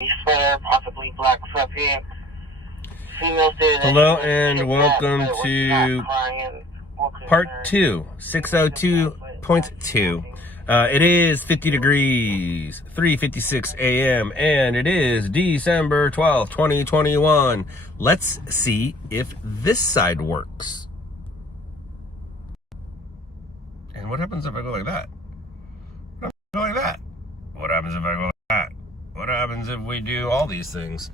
Possibly black stuff here. Hello and welcome to part 2, 602.2. It is 50 degrees, 3:56 a.m. and it is December 12th, 2021. Let's see if this side works. And what happens if I go like that? What happens if I go like that? What happens if I go like that? What happens if we do all these things?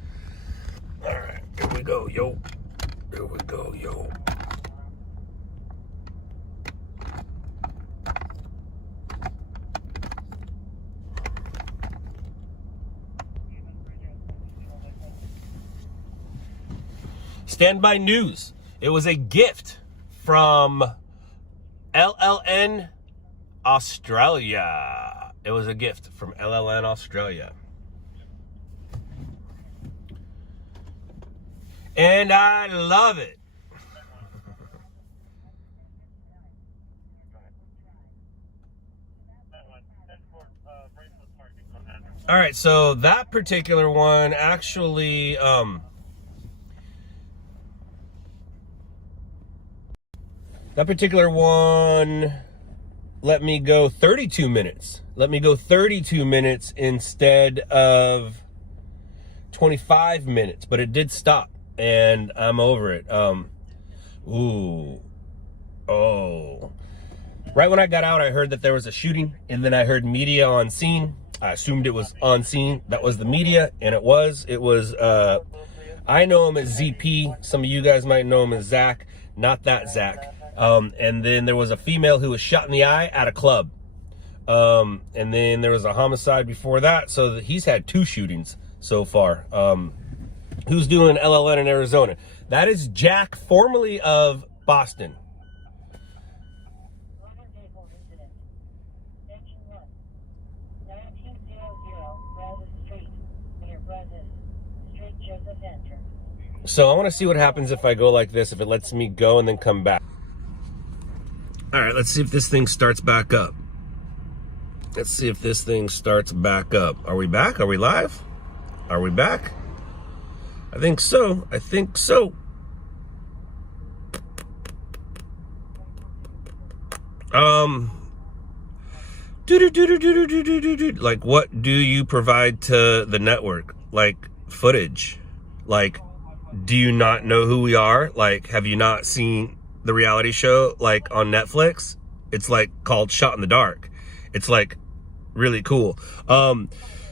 All right, here we go, yo. Here we go, yo. Standby news. It was a gift from lln Australia. It was a gift from lln Australia. And I love it. All right, so that particular one actually, let me go 32 minutes. Let me go 32 minutes instead of 25 minutes, but it did stop. And I'm over it. Right when I got out, I heard that there was a shooting, and then I heard media on scene. I assumed it was on scene. That was the media, and it was. I know him as ZP. Some of you guys might know him as Zach. Not that Zach. And then there was a female who was shot in the eye at a club. And then there was a homicide before that. So he's had 2 shootings so far. Who's doing lln in Arizona? That is Jack, formerly of Boston. So I want to see what happens if I go like this, if it lets me go and then come back. All right, let's see if this thing starts back up. Let's see if this thing starts back up. Are we back? Are we live? Are we back? I think so. I think so. Like, what do you provide to the network? Like, footage? Like, do you not know who we are? Like, have you not seen the reality show, like, on Netflix? It's, like, called Shot in the Dark. It's, like, really cool.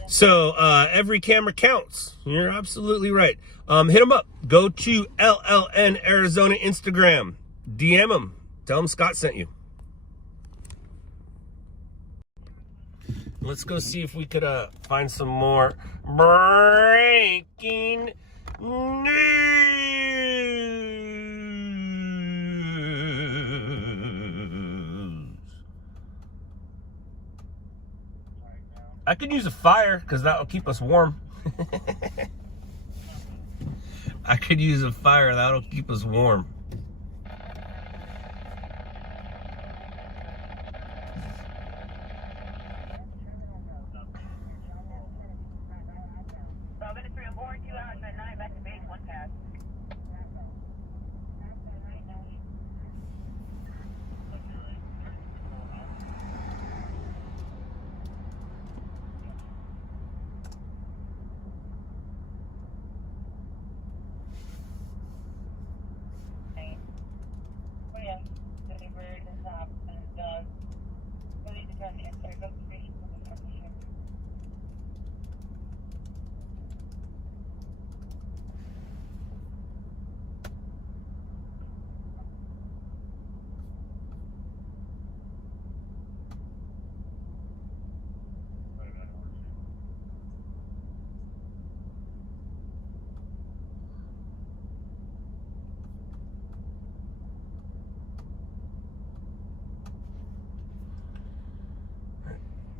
So every camera counts. You're absolutely right. Hit them up. Go to lln Arizona Instagram. DM them. Tell them Scott sent you. Let's go see if we could find some more breaking news. I could use a fire because that'll keep us warm. I could use a fire, that'll keep us warm.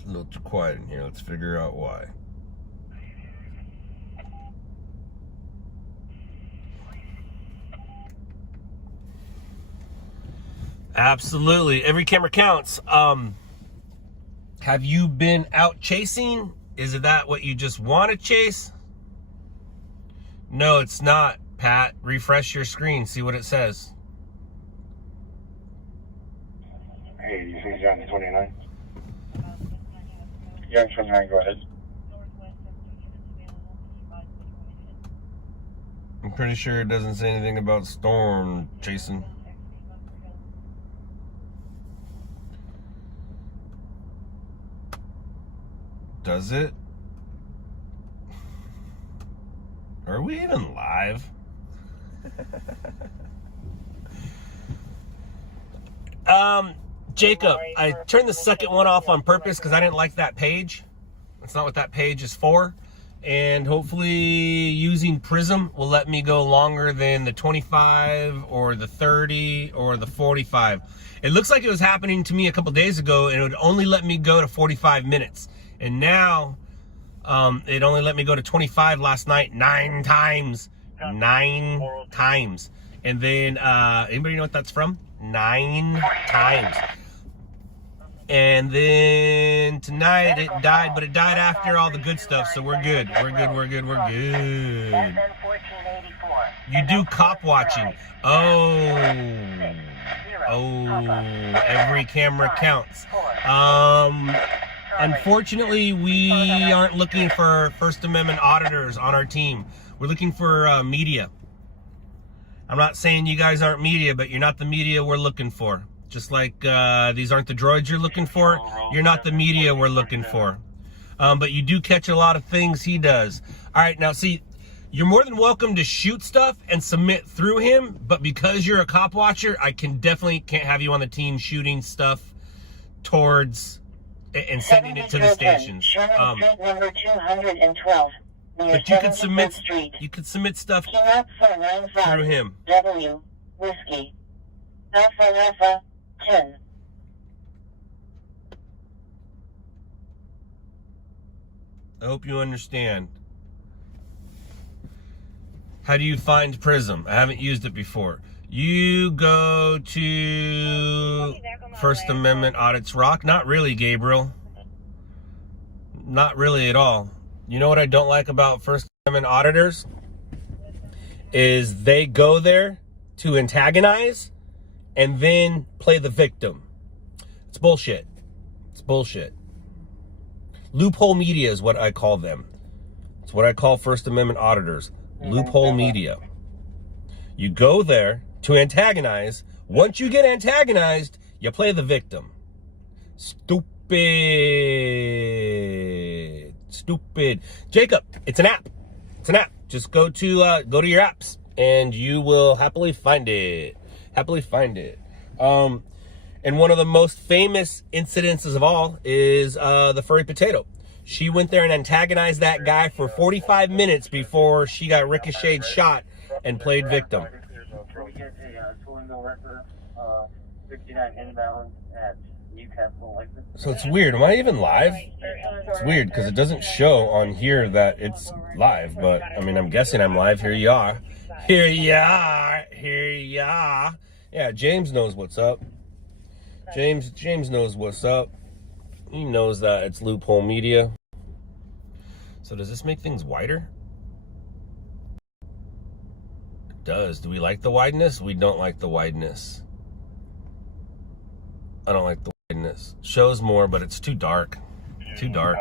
A little too quiet in here. Let's figure out why. Absolutely. Every camera counts. Have you been out chasing? Is it that what you just want to chase? No, it's not, Pat. Refresh your screen. See what it says. Hey, you think you're on 29? Yeah, 29, go ahead. I'm pretty sure it doesn't say anything about storm chasing. Does it? Are we even live? Jacob, I turned the second one off on purpose because I didn't like that page. That's not what that page is for. And hopefully using Prism will let me go longer than the 25 or the 30 or the 45. It looks like it was happening to me a couple days ago and it would only let me go to 45 minutes. And now it only let me go to 25 last night 9 times. 9 times. And then, anybody know what that's from? 9 times. And then tonight it died, but it died after all the good stuff, so we're good. We're good. You do cop watching. Oh, every camera counts. Unfortunately, we aren't looking for First Amendment auditors on our team. We're looking for media. I'm not saying you guys aren't media, but you're not the media we're looking for. Just like these aren't the droids you're looking for, you're not the media we're looking for. But you do catch a lot of things he does. All right, now see, you're more than welcome to shoot stuff and submit through him, but because you're a cop watcher, I definitely can't have you on the team shooting stuff towards and sending it to the stations. Number 212. But you could submit stuff through him. W Whiskey Alpha 10. I hope you understand. How do you find Prism? I haven't used it before. You go to First Amendment Audits Rock. Not really, Gabriel. Not really at all. You know what I don't like about First Amendment auditors? Is they go there to antagonize and then play the victim. It's bullshit. It's bullshit. Loophole media is what I call them. It's what I call First Amendment auditors. Loophole media. You go there to antagonize. Once you get antagonized, you play the victim. Stupid. Jacob, it's an app. It's an app. Just go to your apps and you will happily find it. And one of the most famous incidences of all is the furry potato. She went there and antagonized that guy for 45 minutes before she got ricocheted shot and played victim. So it's weird. Am I even live? It's weird because it doesn't show on here that it's live, but I mean, I'm guessing I'm live. Here you are. Yeah, James knows what's up. James knows what's up. He knows that it's loophole media. So does this make things wider? It does. Do we like the wideness? We don't like the wideness. I don't like the wideness. Shows more, but it's too dark. Too dark.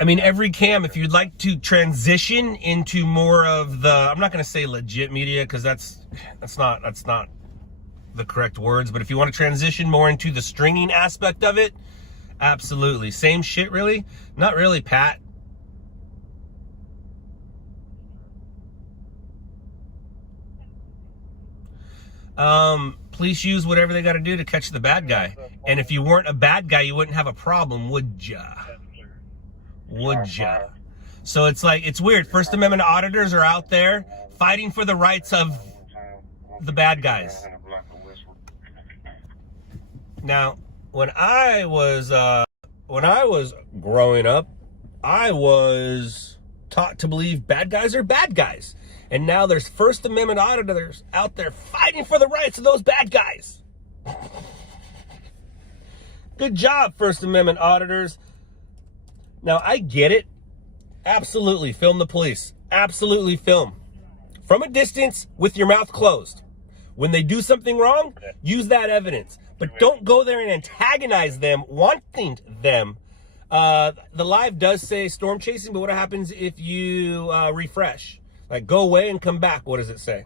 I mean, every cam, if you'd like to transition into more of the, I'm not going to say legit media because that's not the correct words, but if you want to transition more into the stringing aspect of it, absolutely. Same shit, really? Not really, Pat. Police use whatever they got to do to catch the bad guy. And if you weren't a bad guy, you wouldn't have a problem, would ya? Would ya? So it's like, it's weird. First Amendment auditors are out there fighting for the rights of the bad guys. Now, when I was growing up, I was taught to believe bad guys are bad guys. And now there's First Amendment auditors out there fighting for the rights of those bad guys. Good job, First Amendment auditors. Now, I get it. Absolutely, film the police. Absolutely film. From a distance with your mouth closed. When they do something wrong, use that evidence. But don't go there and antagonize them, wanting them. The live does say storm chasing, but what happens if you refresh? Like, go away and come back. What does it say?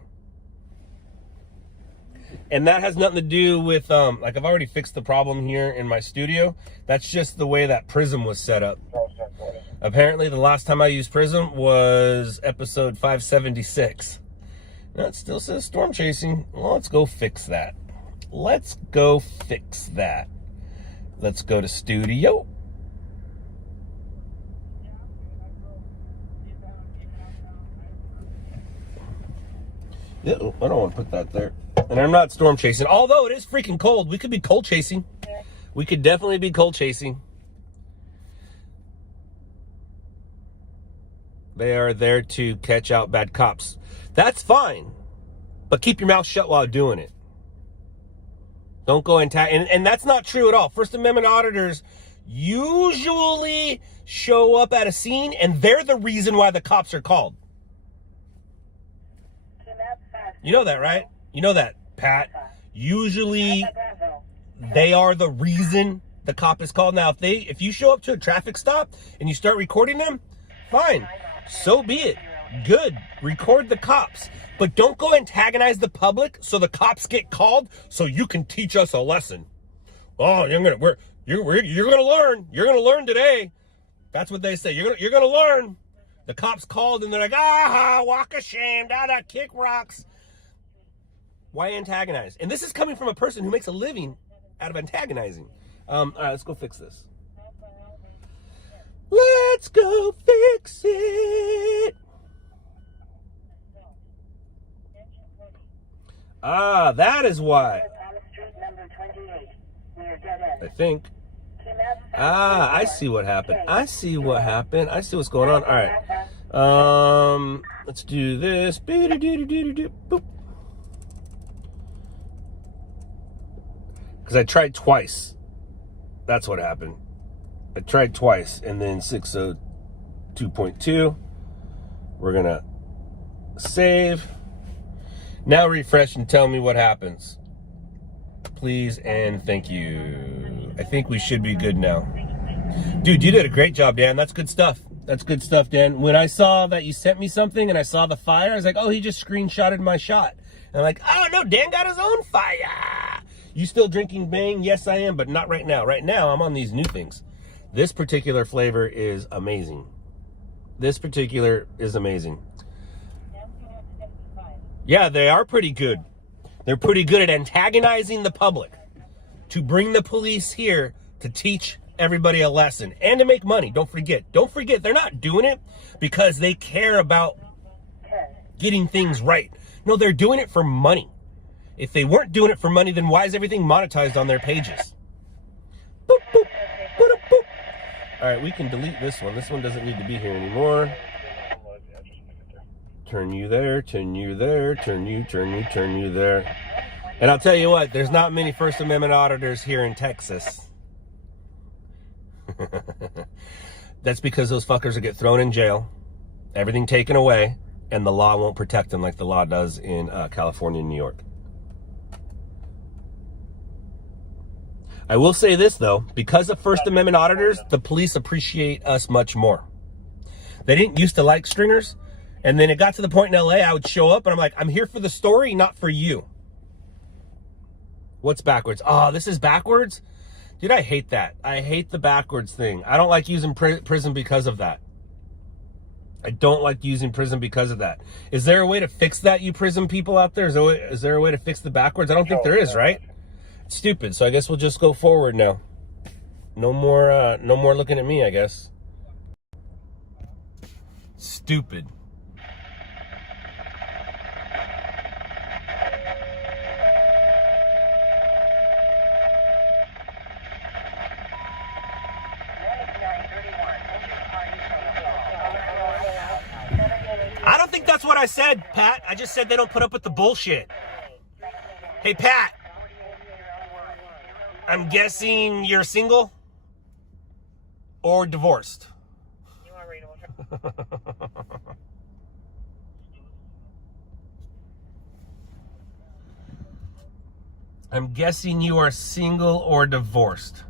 And that has nothing to do with, like, I've already fixed the problem here in my studio. That's just the way that Prism was set up. Apparently, the last time I used Prism was episode 576. Now, it still says storm chasing. Well, let's go fix that. Let's go fix that. Let's go to studio. I don't want to put that there. And I'm not storm chasing, although it is freaking cold. We could be cold chasing. We could definitely be cold chasing. They are there to catch out bad cops. That's fine. But keep your mouth shut while doing it. Don't go and that's not true at all. First Amendment auditors usually show up at a scene, and they're the reason why the cops are called. You know that, right? You know that, Pat. Usually, they are the reason the cop is called. Now, if you show up to a traffic stop and you start recording them, fine. So be it. Good. Record the cops. But don't go antagonize the public so the cops get called so you can teach us a lesson. Oh, you're gonna learn. You're gonna learn today. That's what they say. You're gonna learn. The cops called and they're like, walk ashamed, kick rocks. Why antagonize? And this is coming from a person who makes a living out of antagonizing. All right, let's go fix this. Let's go fix it. That is why. I think. I see what happened. I see what's going on. All right. Let's do this. Boop. Because I tried twice. That's what happened. I tried twice, and then 602.2. We're going to save. Now refresh and tell me what happens. Please and thank you. I think we should be good now. Dude, you did a great job, Dan. That's good stuff. That's good stuff, Dan. When I saw that you sent me something and I saw the fire, I was like, oh, he just screenshotted my shot. And I'm like, oh, no, Dan got his own fire. You still drinking Bang? Yes, I am, but not right now. Right now, I'm on these new things. This particular flavor is amazing. Yeah, they are pretty good. They're pretty good at antagonizing the public, to bring the police here to teach everybody a lesson and to make money. Don't forget, they're not doing it because they care about getting things right. No, they're doing it for money. If they weren't doing it for money, then why is everything monetized on their pages? Boop, boop, boop, boop. All right, we can delete this one. This one doesn't need to be here anymore. Turn you there, turn you there, turn you there. And I'll tell you what, there's not many First Amendment auditors here in Texas. That's because those fuckers will get thrown in jail, everything taken away, and the law won't protect them like the law does in California and New York. I will say this, though. Because of First Amendment auditors, the police appreciate us much more. They didn't used to like stringers. And then it got to the point in LA, I would show up and I'm like, I'm here for the story, not for you. What's backwards? Oh, this is backwards? Dude, I hate that. I hate the backwards thing. I don't like using Prism because of that. I don't like using Prism because of that. Is there a way to fix that, you Prism people out there? Is there a way to fix the backwards? I don't think there is, right? It's stupid, so I guess we'll just go forward now. No more looking at me, I guess. Stupid. I don't think that's what I said, Pat. I just said they don't put up with the bullshit. Hey, Pat. I'm guessing you're single or divorced. I'm guessing you are single or divorced.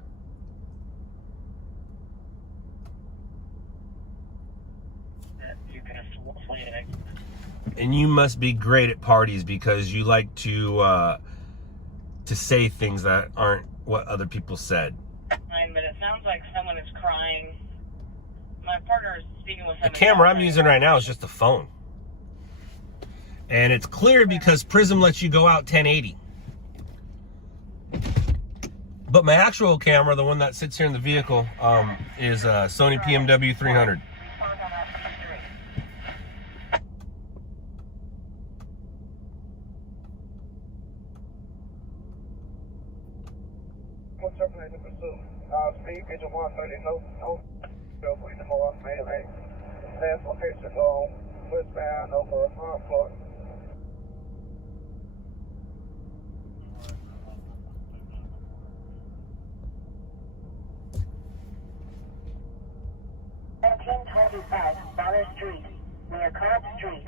And you must be great at parties because you like to say things that aren't what other people said. Fine, but it sounds like someone is crying. My partner is speaking with The somebody. camera I'm using right now is just a phone. And it's clear because Prism lets you go out 1080. But my actual camera, the one that sits here in the vehicle, is a Sony PMW 300. What's up, man? Speed, engine 130, no, go for the whole main lane. Last location, westbound over front floor. Bonner Street, near Cobb Street.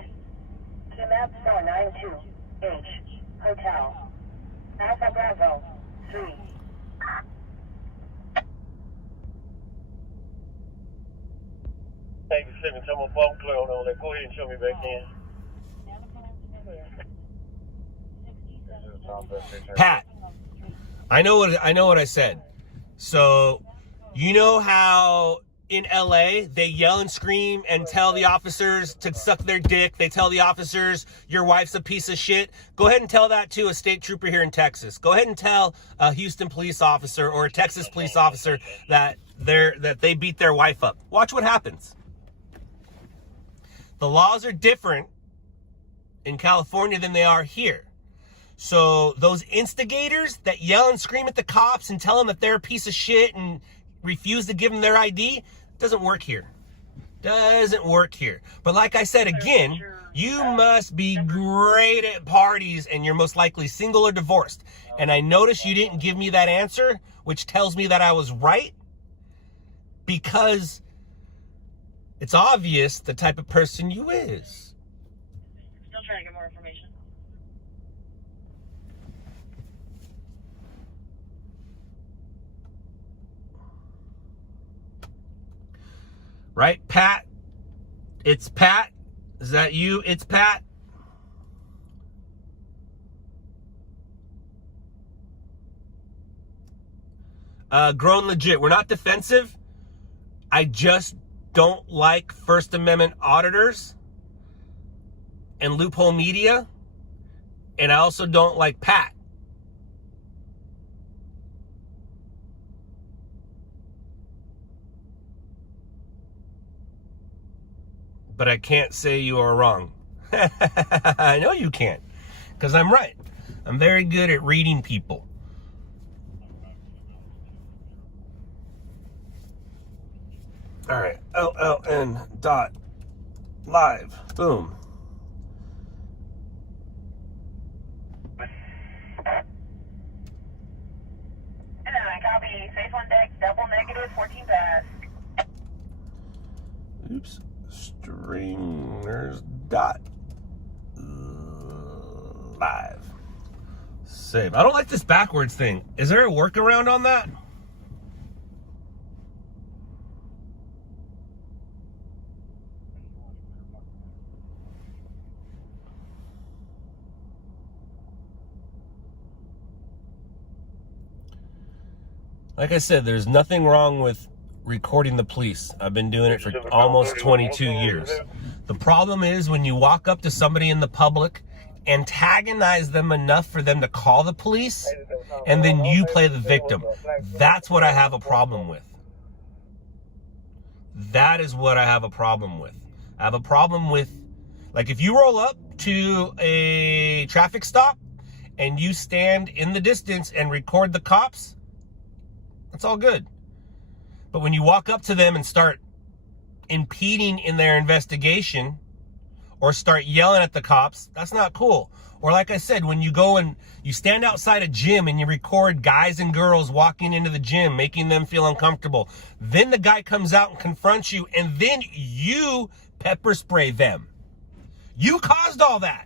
Map 492H, Hotel. Alpha Bravo, 3. Thank you, 7, come on, phone clear on that. Go ahead and show me back in. Pat, I know what I said. So, you know how in LA they yell and scream and tell the officers to suck their dick. They tell the officers your wife's a piece of shit. Go ahead and tell that to a state trooper here in Texas. Go ahead and tell a Houston police officer or a Texas police officer that they beat their wife up. Watch what happens. The laws are different in California than they are here. So those instigators that yell and scream at the cops and tell them that they're a piece of shit and refuse to give them their ID, doesn't work here. Doesn't work here. But like I said, again, you must be great at parties and you're most likely single or divorced. And I noticed you didn't give me that answer, which tells me that I was right, because it's obvious the type of person you is. Still trying to get more information. Right, Pat? It's Pat? Is that you? It's Pat? Grown legit. We're not defensive. I just don't like First Amendment auditors and loophole media. And I also don't like Pat. But I can't say you are wrong. I know you can't, because I'm right. I'm very good at reading people. All right, lln.live. Boom. And I copy. Safe on deck, double negative, 14 pass. Oops. Stringers.live. Save. I don't like this backwards thing. Is there a workaround on that? Like I said, there's nothing wrong with recording the police. I've been doing it for almost 22 years. The problem is when you walk up to somebody in the public, antagonize them enough for them to call the police, and then you play the victim. That's what I have a problem with. That is what I have a problem with. I have a problem with, like, if you roll up to a traffic stop and you stand in the distance and record the cops, that's all good. But when you walk up to them and start impeding in their investigation or start yelling at the cops, that's not cool. Or like I said, when you go and you stand outside a gym and you record guys and girls walking into the gym, making them feel uncomfortable, then the guy comes out and confronts you, and then you pepper spray them. You caused all that.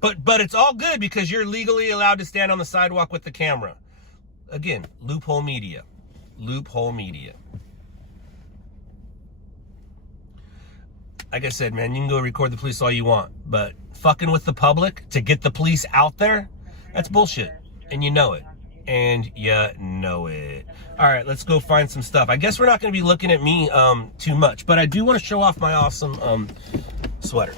But it's all good because you're legally allowed to stand on the sidewalk with the camera. Again, loophole media. Loophole media. Like I said, man, you can go record the police all you want, but fucking with the public to get the police out there, that's bullshit. And you know it. And you know it. All right, let's go find some stuff. I guess we're not going to be looking at me too much, but I do want to show off my awesome sweater.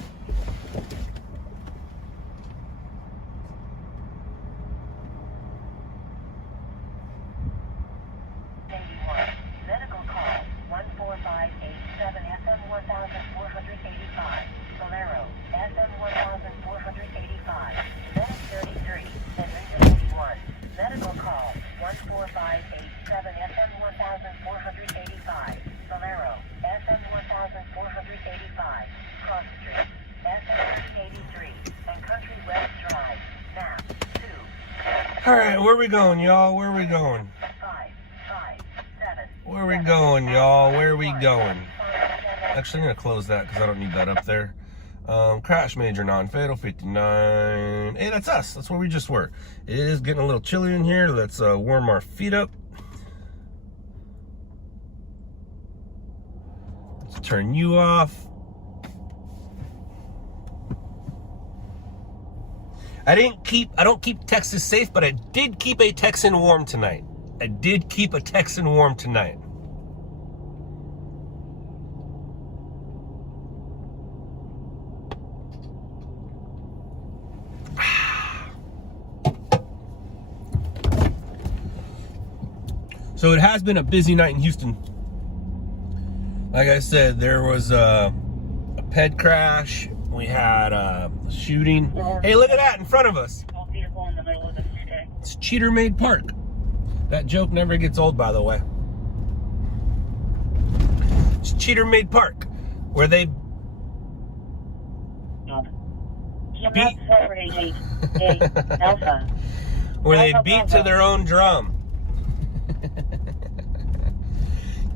Medical call 14587 FM 1485. Bolero FM 1485. Minute 33. Adventure 81. Medical call 14587 FM 1485. Bolero FM 1485. Cross Street FM 83 and Country West Drive. Map 2. All right, where we going, y'all? Where we going? 557. Where we going, y'all? Where we going? Actually, I'm going to close that because I don't need that up there. Crash major non-fatal 59. Hey, that's us. That's where we just were. It is getting a little chilly in here. Let's warm our feet up. Let's turn you off. I don't keep Texas safe, but I did keep a Texan warm tonight. I did keep a Texan warm tonight. So it has been a busy night in Houston. Like I said, there was a ped crash. We had a shooting. Hey, look at that in front of us. It's Cheater Made Park. That joke never gets old, by the way. It's Cheater Made Park, where they beat to their own drum.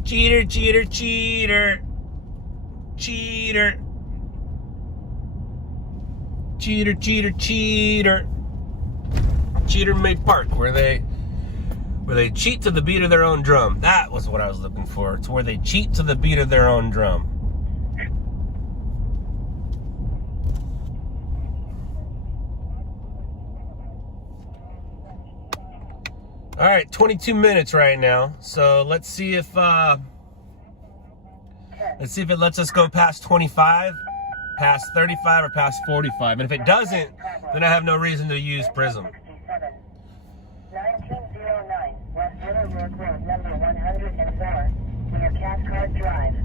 Cheater, cheater, cheater. Cheater. Cheater, cheater, cheater. Cheater Made Park, where they cheat to the beat of their own drum. That was what I was looking for. It's where they cheat to the beat of their own drum. All right, 22 minutes right now. So let's see if it lets us go past 25, past 35, or past 45. And if it doesn't, then I have no reason to use Prism. 1909 West Little Road, number 104, near Cathcart Drive.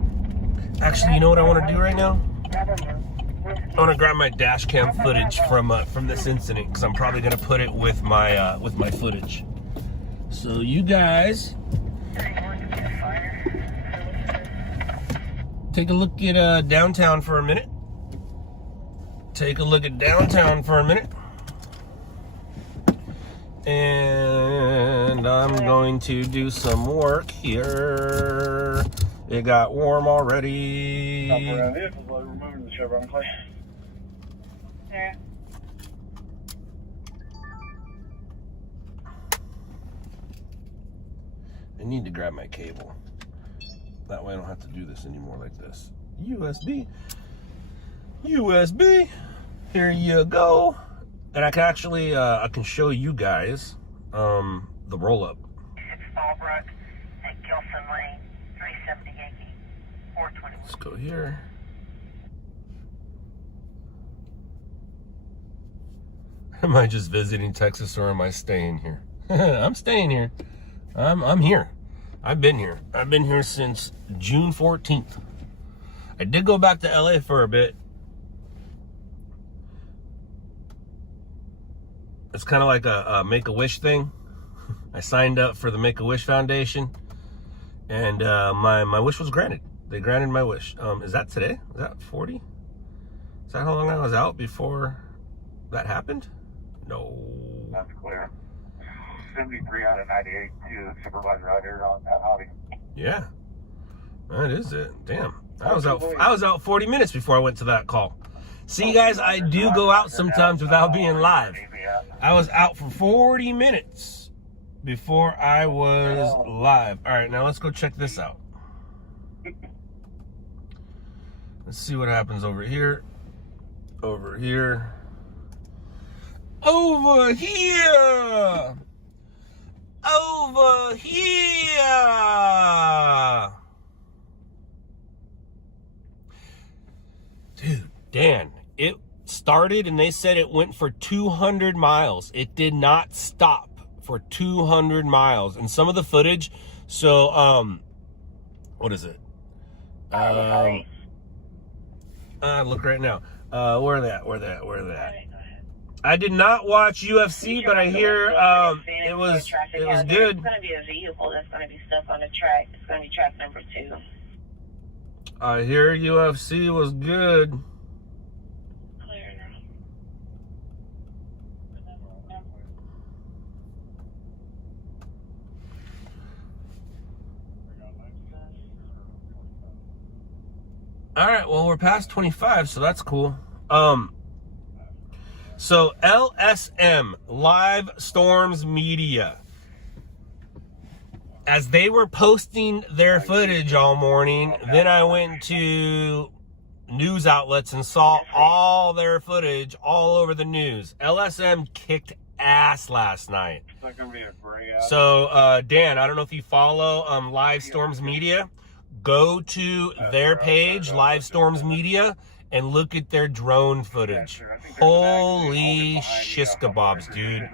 Actually, you know what I want to do right now? I want to grab my dash cam footage from this incident because I'm probably going to put it with my footage. So you guys take a look at downtown for a minute. Take a look at downtown for a minute. And I'm going to do some work here. It got warm already. Removing the Chevron clay. Yeah. I need to grab my cable. That way I don't have to do this anymore like this. USB. USB. Here you go. And I can actually, I can show you guys the roll-up. It's Fallbrook and Gilson Lane, 370 Yankee, 420. Let's go here. Am I just visiting Texas or am I staying here? I'm staying here. I'm here. I've been here. I've been here since June 14th. I did go back to LA for a bit. It's kind of like a Make-A-Wish thing. I signed up for the Make-A-Wish Foundation, and my wish was granted. They granted my wish. Is that today? Is that 40? Is that how long I was out before that happened? No. That's clear. 73 out of 98 to the supervisor out here at Howdy. Yeah. That is it. Damn. I was out 40 minutes before I went to that call. See, guys, I do go out sometimes without being live. I was out for 40 minutes before I was live. All right, now let's go check this out. Let's see what happens over here. Over here. Over here! Over here! Dude, Dan, it started and they said it went for 200 miles. It did not stop for 200 miles. And some of the footage, so, what is it? Look right now. Where they at? I did not watch UFC, but I hear it was good. It's going to be a vehicle that's going to be stuck on the track. It's going to be track number 2. I hear UFC was good. Clear now. All right, well, we're past 25, so that's cool. So LSM, Live Storms Media, as they were posting their footage all morning, then I went to news outlets and saw all their footage all over the news. LSM kicked ass last night. So, Dan, I don't know if you follow Live Storms Media. Go to their page, Live Storms Media, and look at their drone footage. Holy shish-kebabs, dude.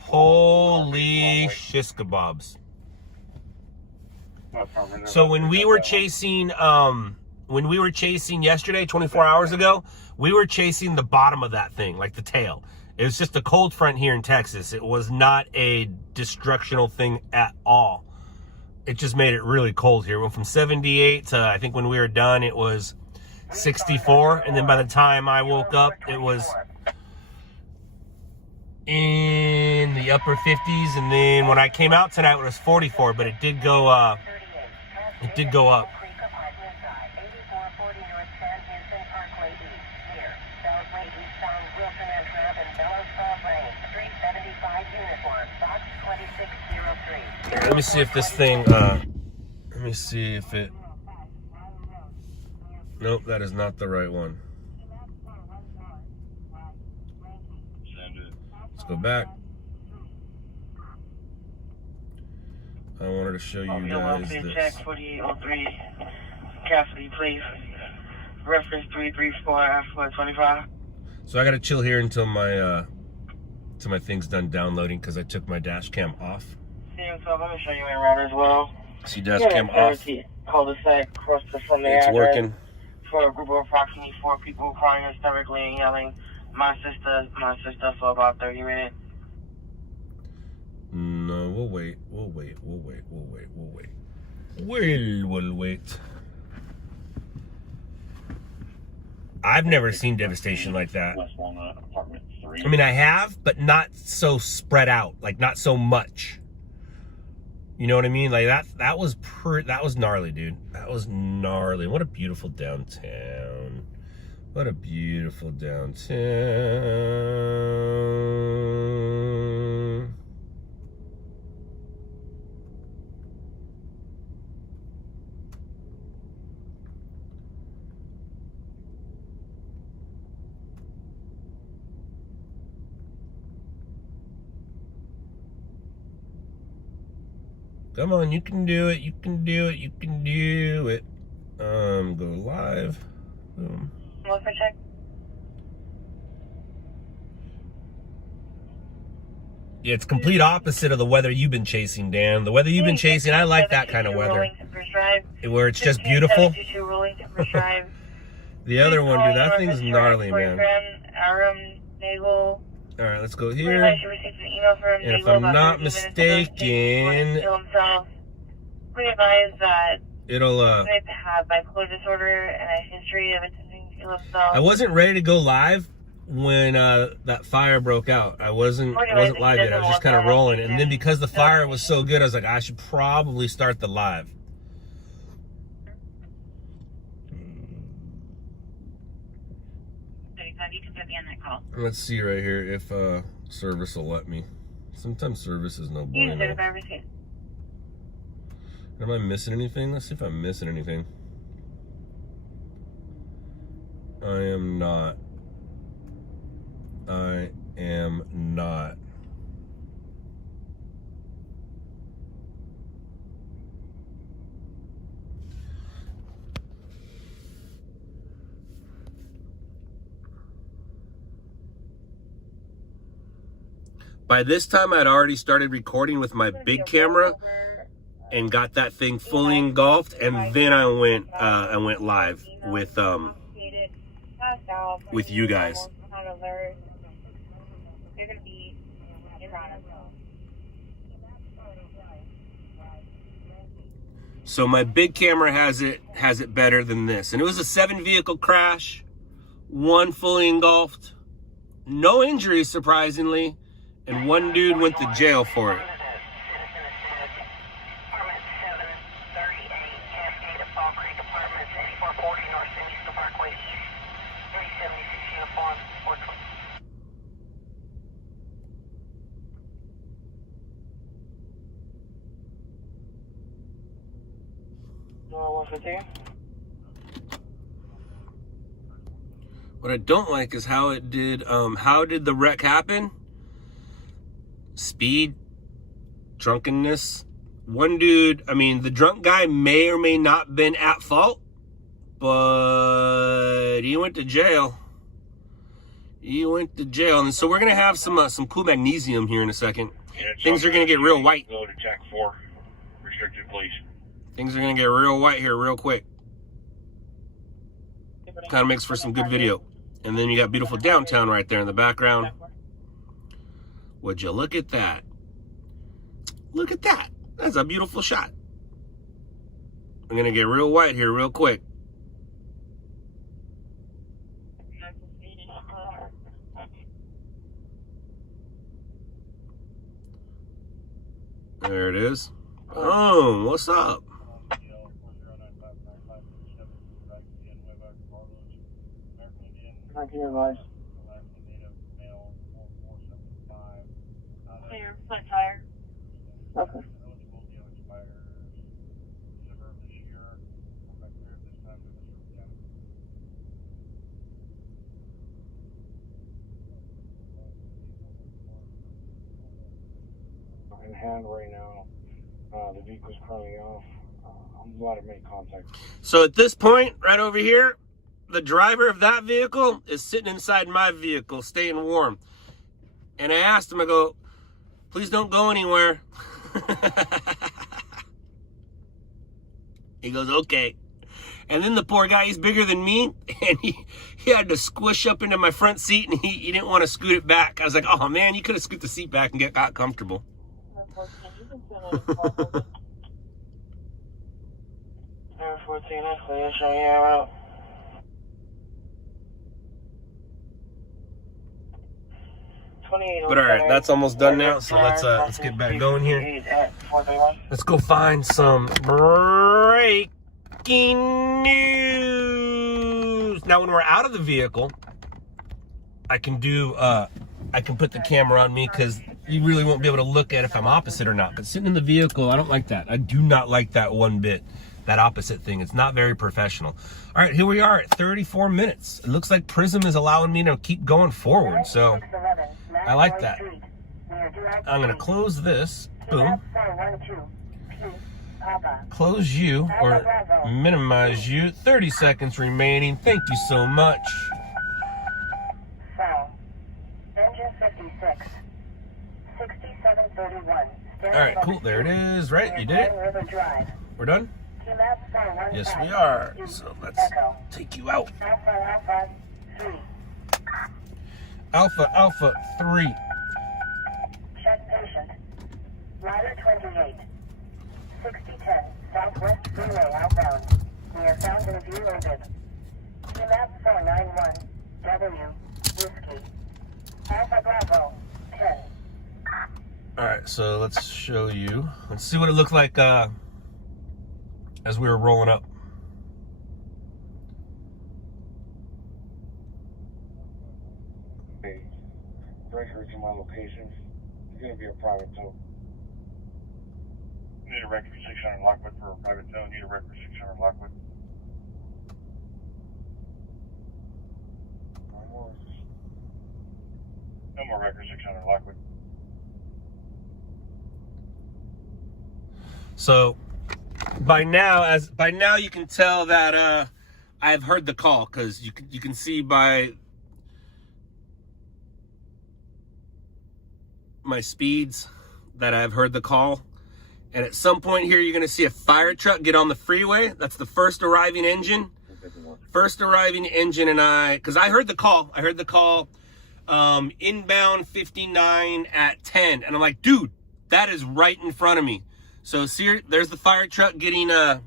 Holy shish-kebabs. So when we were chasing yesterday, 24 hours ago, we were chasing the bottom of that thing, like the tail. It was just a cold front here in Texas. It was not a destructional thing at all. It just made it really cold here. It went from 78 to, I think when we were done, it was 64, and then by the time I woke up, it was in the upper 50s, and then when I came out tonight, it was 44, but it did go up. Let me see if this thing, let me see if it, nope, that is not the right one. Let's go back. I wanted to show you guys this. Check 4803, Cassidy, please. Reference 334 F425. So I gotta chill here until my thing's done downloading because I took my dash cam off. CM12, I'm gonna show you in route as well. See dash cam off. Cul-de-sac across from the It's address. working. For a group of approximately 4 people crying hysterically and yelling, my sister, for about 30 minutes. No, we'll wait. We'll wait. I've never seen devastation like that. I mean, I have, but not so spread out, like not so much. You know what I mean? Like that was gnarly, dude. That was gnarly. What a beautiful downtown. What a beautiful downtown. Come on, you can do it. You can do it. You can do it. Go live. Boom. What's my check? Yeah, it's complete opposite of the weather you've been chasing, Dan. The weather you've been chasing, I like that kind of weather. Where it's just beautiful. The other one, dude, that thing's gnarly, man. All right, let's go here. And if I'm not mistaken, we advise that it'll have bipolar disorder and a history of attending I wasn't ready to go live when that fire broke out. I wasn't live yet. I was just kind of rolling. And then because the fire was so good, I was like, I should probably start the live. You can put me on that call. Let's see right here if service will let me. Sometimes service is no bueno. Am I missing anything? Let's see if I'm missing anything. I am not. I am not. By this time, I'd already started recording with my big camera and got that thing fully engulfed, and then I went live with you guys. So my big camera has it better than this, and it was a 7-vehicle crash, 1 fully engulfed, no injuries surprisingly, and 1 dude went to jail for it. What I don't like is how it did, how did the wreck happen? Speed, drunkenness. 1 dude, I mean, the drunk guy may or may not been at fault, but he went to jail. He went to jail. And so we're going to have some cool magnesium here in a second. Things are going to get real white. Go to Jack 4. Restricted, please. Things are going to get real white here real quick. Kind of makes for some good video. And then you got beautiful downtown right there in the background. Would you look at that? Look at that. That's a beautiful shot. I'm going to get real white here real quick. There it is. Oh, what's up? Clear, flat tire. Okay. In hand right now. The vehicle's currently off. I'm glad I made contact. So at this point, right over here, the driver of that vehicle is sitting inside my vehicle, staying warm. And I asked him, I go, please don't go anywhere. He goes, okay. And then the poor guy, he's bigger than me, and he had to squish up into my front seat, and he didn't want to scoot it back. I was like, oh man, you could have scooted the seat back and got comfortable. Air 14, that's clear. Show you out. But all right, that's almost done now. So let's get back going here. Let's go find some breaking news. Now, when we're out of the vehicle, I can put the camera on me because you really won't be able to look at if I'm opposite or not. But sitting in the vehicle, I don't like that. I do not like that one bit. That opposite thing. It's not very professional. All right, here we are at 34 minutes. It looks like Prism is allowing me to keep going forward. So I like that. I'm going to close this. Boom. Close you or minimize you. 30 seconds remaining. Thank you so much. Engine 56. 6731. All right, cool. There it is. Right? You did it? We're done? Yes, we are. So let's take you out. Alpha 3. Check patient. Rider 28. 6010 Southwest Freeway outbound. We are found in view orbit. Map 491, W, Whiskey, Alpha Bravo, 10. All right, so let's show you. Let's see what it looked like as we were rolling up. Hey, directly to my location. It's gonna be a private tow. Need a record 600 Lockwood for a private tow. Need a record 600 Lockwood. No more record 600 Lockwood. So by now you can tell that I've heard the call, because you can see by my speeds that I've heard the call. And at some point here, you're going to see a fire truck get on the freeway. That's the first arriving engine. And because I heard the call. Inbound 59 at 10. And I'm like, dude, that is right in front of me. So see, there's the fire truck getting on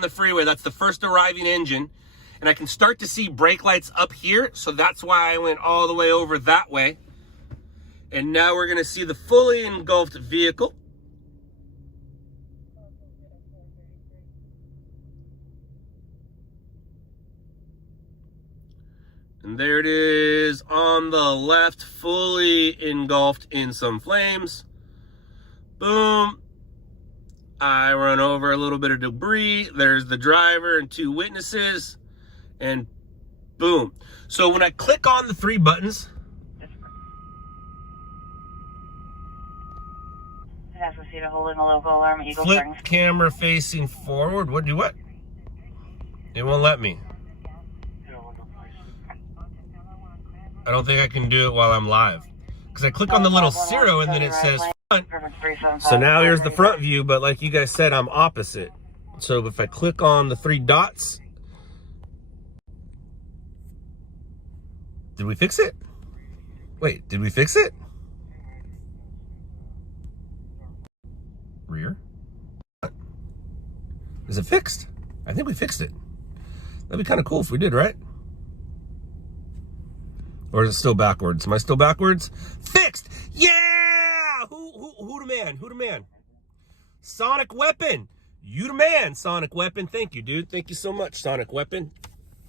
the freeway. That's the first arriving engine. And I can start to see brake lights up here. So that's why I went all the way over that way. And now we're going to see the fully engulfed vehicle. And there it is on the left, fully engulfed in some flames. Boom. I run over a little bit of debris. There's the driver and two witnesses. And boom. So when I click on the three buttons, flip camera facing forward. What? It won't let me. I don't think I can do it while I'm live, because I click on the little zero and then it says front. So now here's the front view, but like you guys said, I'm opposite. So if I click on the three dots, did we fix it? Wait, did we fix it? Rear. Is it fixed? I think we fixed it. That'd be kind of cool if we did, right? Or is it still backwards? Am I still backwards? Fixed! Yeah! Who the man? Who the man? Sonic Weapon! You the man, Sonic Weapon. Thank you, dude. Thank you so much, Sonic Weapon.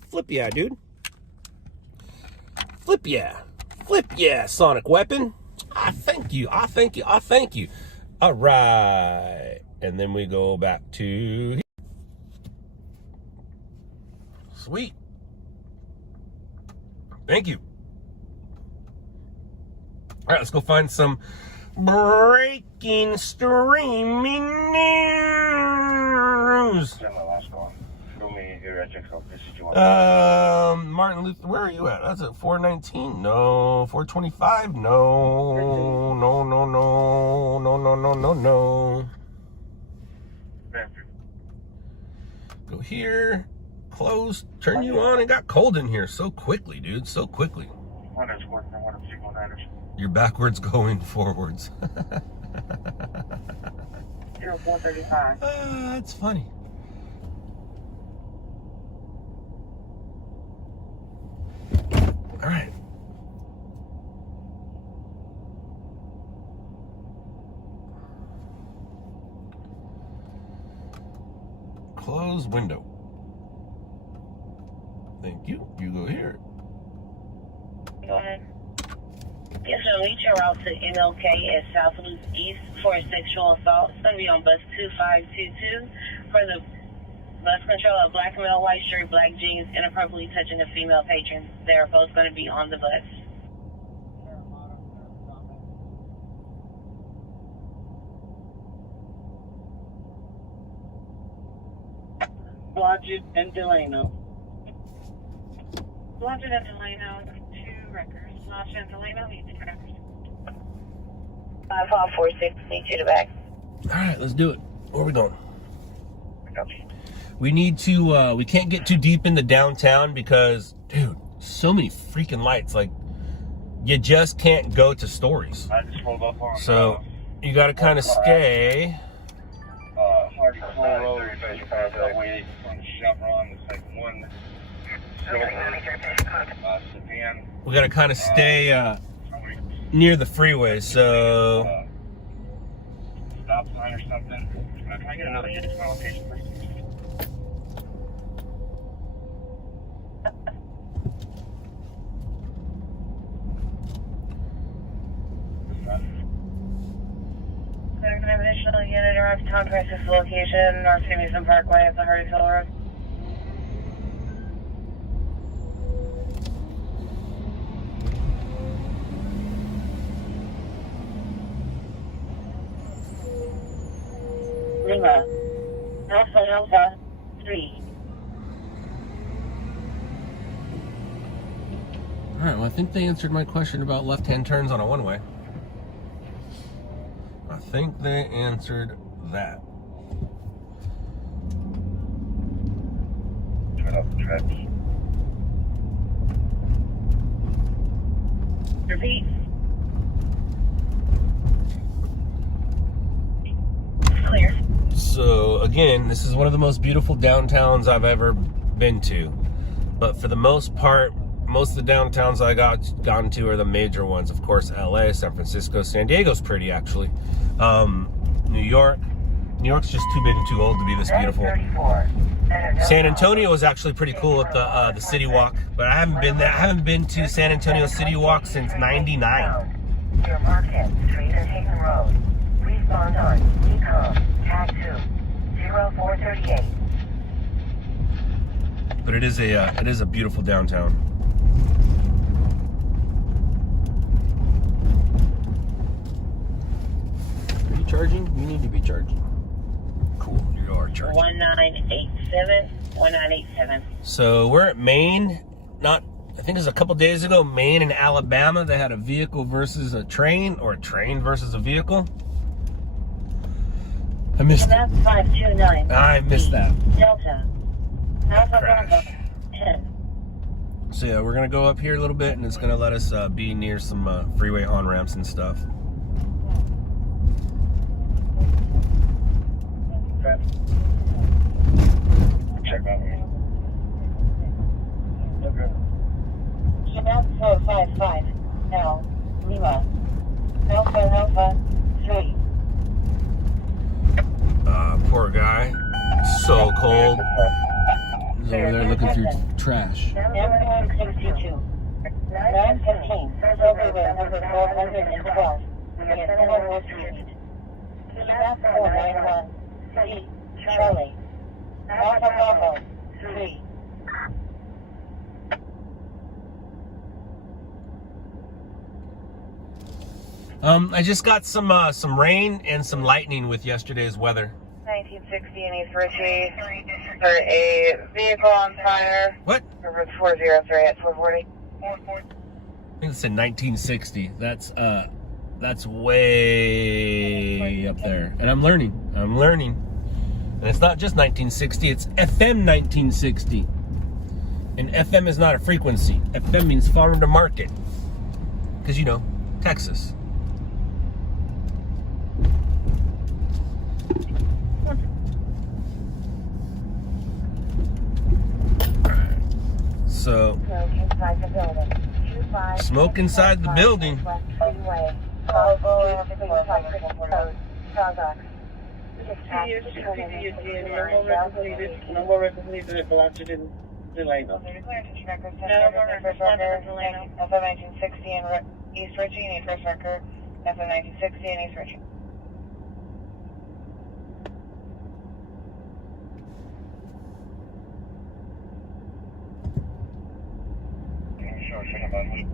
Flip yeah, dude. Flip yeah. Flip yeah, Sonic Weapon. I thank you. I thank you. I thank you. All right. And then we go back to here. Sweet. Thank you. All right, let's go find some breaking streaming news. Martin Luther, where are you at? That's at 419. No. 425. No. No. Go here. Close. Turn you on. It got cold in here so quickly, dude. So quickly. You're backwards going forwards. 0435. That's funny. All right. Close window. Thank you. You go here. Go ahead. Yes, sir. Lead your route to MLK at South Loop East for a sexual assault. It's going to be on bus 2522 for the bus control of black male, white shirt, black jeans, inappropriately touching a female patron. They are both going to be on the bus. Blodgett and Delano. Blodgett and Delano, 2 records. Blodgett and Delano, need 2 records. 5546, need you to back. All right, let's do it. Where are we going? We need to, we can't get too deep into downtown because, dude, so many freaking lights. Like, you just can't go to Stories. I just rolled up on so you got to kind of stay. Hardy Full road, that way on the Chevron, it's like one sedan. We gotta kind of stay near the freeway, so Stop sign or something. Can I get another location, please? There's an additional unit around Town Crisis location, North Stevenson Parkway at the Hardeeville Road. Lima. Alpha 3. all right. Well, I think they answered my question about left-hand turns on a one-way. I think they answered that. Repeat. Clear. So again, this is one of the most beautiful downtowns I've ever been to. But for the most part, most of the downtowns I gone to are the major ones. Of course, LA, San Francisco, San Diego's pretty actually. New York's just too big and too old to be this beautiful. San Antonio is actually pretty cool at the City Walk, but I haven't been there. I haven't been to San Antonio City Walk since '99. Your Marquette Street and Hayden Road. Respond on Ecom Tag 2 0438. But it is a beautiful downtown. Are you charging? You need to be charging. Cool, you are charging. 1987. So we're at Maine. I think it was a couple days ago, Maine and Alabama. They had a vehicle versus a train, or a train versus a vehicle. I missed it. That's 529. I missed that. Delta. Alpha Crash. Bravo 10. So yeah, we're gonna go up here a little bit, and it's gonna let us be near some freeway on-ramps and stuff. Check that one. Chinook 455. L. Lima. Alpha 3. Poor guy. So cold. He's over there looking through trash. Airport 62. 915. Silverware number 412. West Street. Chinook 491. C. Charlie. Alpha Bravo 3. I just got some rain and some lightning with yesterday's weather. 1960 in East Ritchie. For a vehicle on fire. What? Number 403 at 440. I think it said 1960. That's way up there. And I'm learning. And it's not just 1960, it's FM 1960. And FM is not a frequency. FM means farm to market. Because, you know, Texas. So, smoke inside the building. No more representative that belongs to Delano. FM 1960 in East Ritchie, need first record. FM 1960 in East Ritchie. Sure, check about it.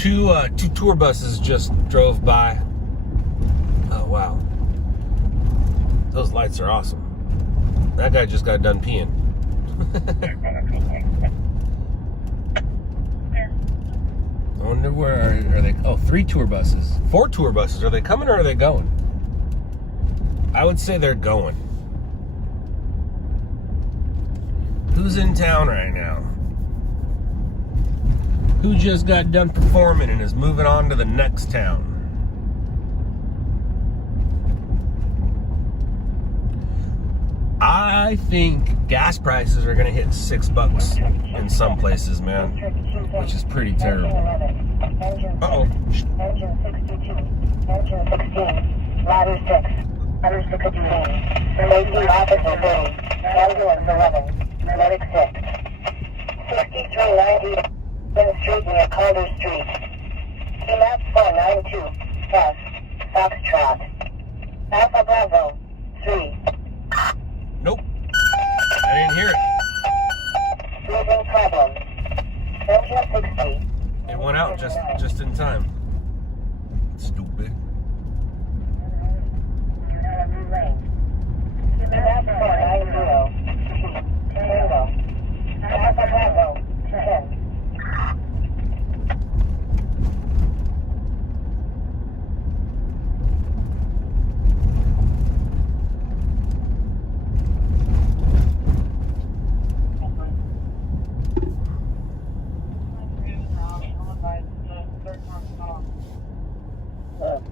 Two tour buses just drove by. Oh, wow. Those lights are awesome. That guy just got done peeing. I wonder where are they? Oh, 3 tour buses. 4 tour buses. Are they coming or are they going? I would say they're going. Who's in town right now? Who just got done performing and is moving on to the next town? I think gas prices are gonna hit $6 in some places, man, which is pretty terrible. Uh-oh. Engine 62. Engine 16. Ladder 6. Ladder 16. Emergency officer 30. Ambulance 11. Medic 6. 6390. Street near Carter Street. Map 492. S. Foxtrot. Alpha Bravo 3. Nope. I didn't hear it. Moving problem. Engine 60. It went out just in time. Stupid. Map 490. Tango. Alpha Bravo 10.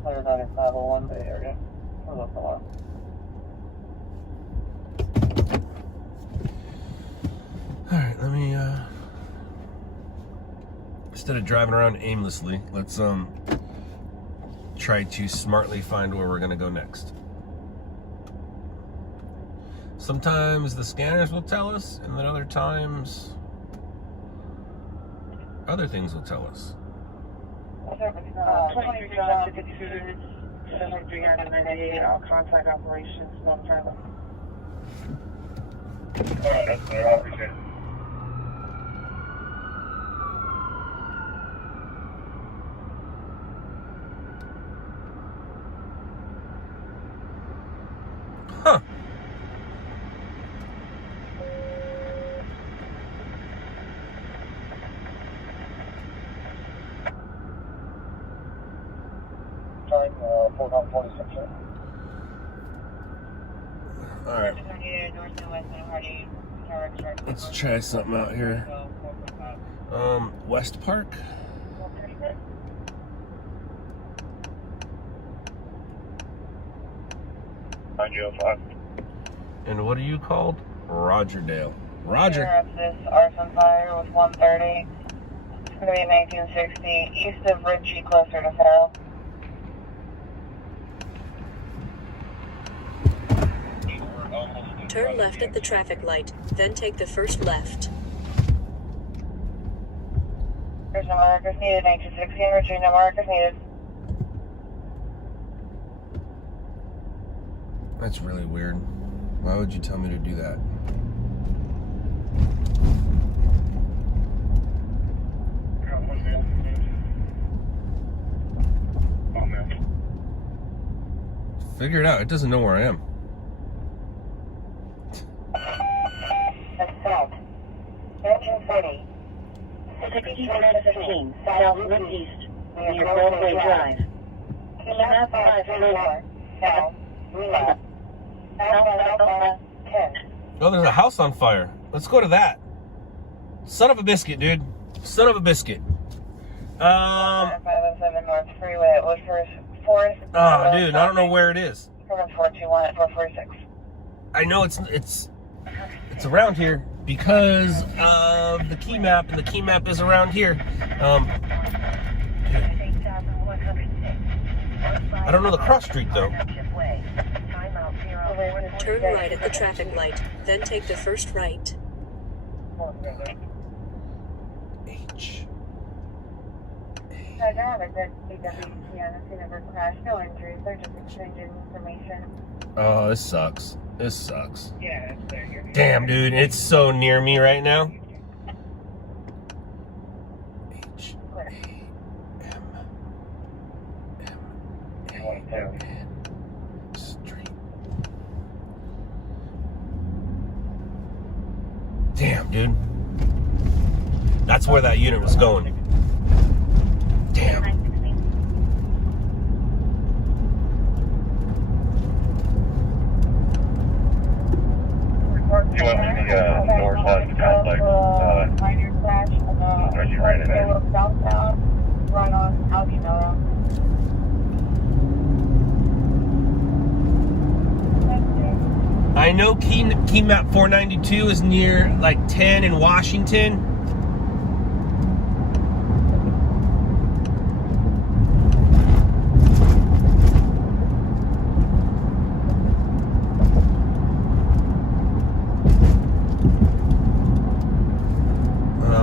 Player 9501 Bay Area. Alright, let me instead of driving around aimlessly, let's try to smartly find where we're gonna go next. Sometimes the scanners will tell us, and then other times other things will tell us. 23 John 52, 7398, I'll contact operations, no further. Alright, that's clear. I appreciate it. Huh. Time 4:46. All right. Let's try something out here. West Park. And what are you called? Rogerdale. Roger. This arson fire with 130. It's going to be 1960, east of Ritchie, closer to Farrell. Turn left at the traffic light, then take the first left. There's no markers needed, 1960, Ritchie, no markers needed. That's really weird. Why would you tell me to do that? Oh, man. Figure it out. It doesn't know where I am. Assault. Engine 30. 1615, south northeast, near Broadway Drive. Map 534. Now, Lima. Alpha 10. Oh, there's a house on fire. Let's go to that. Son of a biscuit, dude. Son of a biscuit. 507 North Freeway, Woodford Forest. Oh, dude, I don't know where it is. 421 at 446. I know it's around here because of the key map, and the key map is around here. I don't know the cross street though. Turn right at the traffic light, then take the first right. H. I don't have a good CWC on the scene of her crash. No injuries. They're just exchanging information. Oh, this sucks. This sucks. Yeah, it's there. Damn, dude, it's so near me right now. H. A. Street. Damn, dude. That's where that unit was going. Damn. You went to the northwest complex, where you ran it in. Southbound, run on Alginella. I know key map 492 is near like 10 in Washington.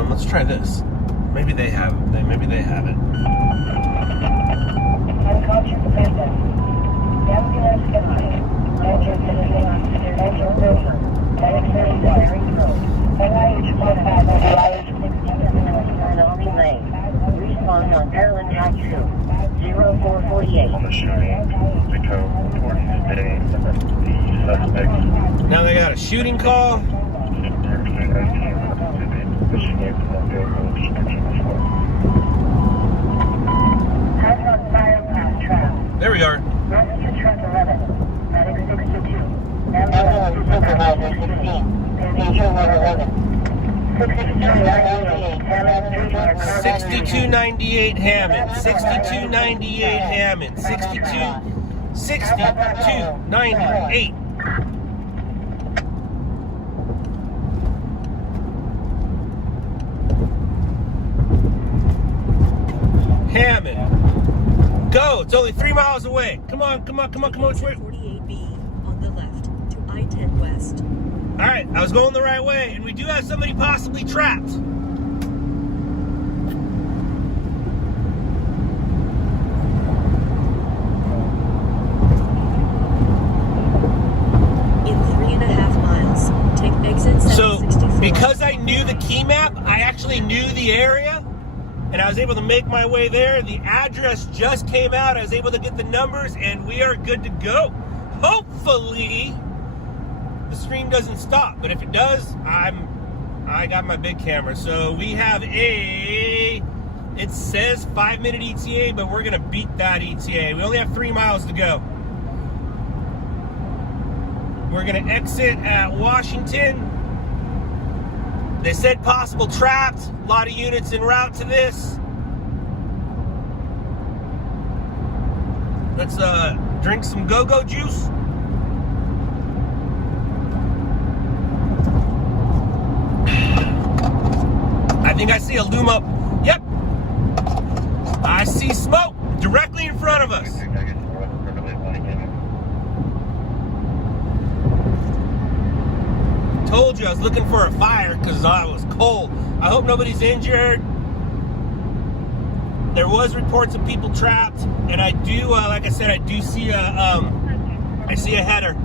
Let's try this. Maybe they have it. Maybe they have it. Respond on Maryland Drive 0448. On the shooting, the code reporting today, the suspects. Now they got a shooting call. There we are. Rescue truck 11, medic 62. Ambulance supervisor 16. Passenger 111. 6298 Hammond. 6298 Hammond. 6298. Hammond. Go. It's only 3 miles away. Come on. Which way? 48B on the left to I-10 West. All right. I was going the right way, and we do have somebody possibly trapped. In 3.5 miles, take exit 764. So, because I knew the key map, I actually knew the area. And I was able to make my way there. The address just came out. I was able to get the numbers, and we are good to go. Hopefully, the stream doesn't stop. But if it does, I got my big camera. So we have it says 5-minute ETA, but we're gonna beat that ETA. We only have 3 miles to go. We're gonna exit at Washington. They said possible trapped. A lot of units en route to this. Let's drink some go-go juice. I think I see a loom up. Yep. I see smoke directly in front of us. Told you I was looking for a fire because I was cold. I hope nobody's injured. There was reports of people trapped, and I do, like I said, I do see a header.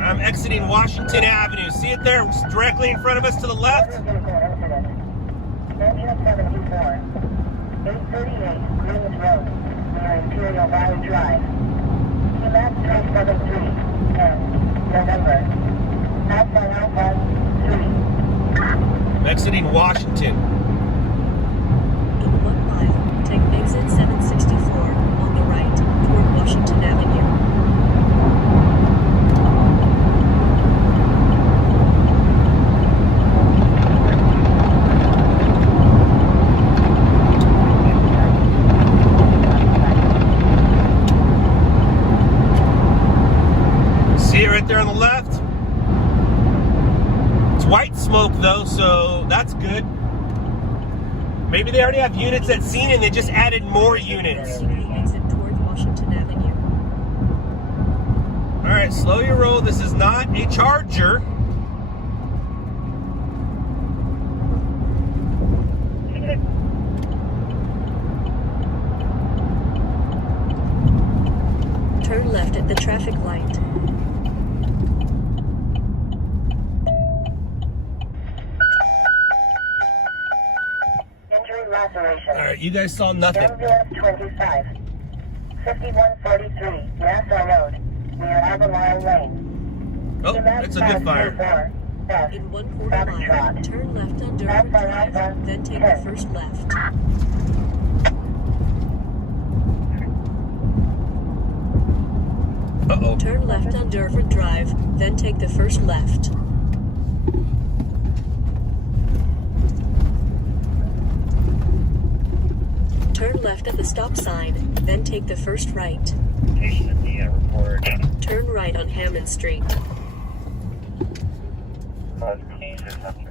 I'm exiting Washington Avenue. See it there, directly in front of us to the left? 1974, 838 Greens Road, near Imperial Valley Drive. Map 373, November. I'm exiting Washington. In 1 mile, take exit 764 on the right toward Washington Avenue. See it right there on the left? White smoke though, so that's good. Maybe they already have units at scene and they just added more units. Exit toward Washington Avenue. All right, slow your roll. This is not a Charger. Turn left at the traffic light. Injury laceration. All right, you guys saw nothing. Ambulance 25. 5143, Nassau Road, near Albemarle Lane. Oh, it's a good fire. In 1/4 mile, turn left on Durford Drive, then take the first left. Uh-oh. Turn left on Durford Drive, then take the first left. Turn left at the stop sign, then take the first right. Station at the report. Turn right on Hammond Street. Keys or something.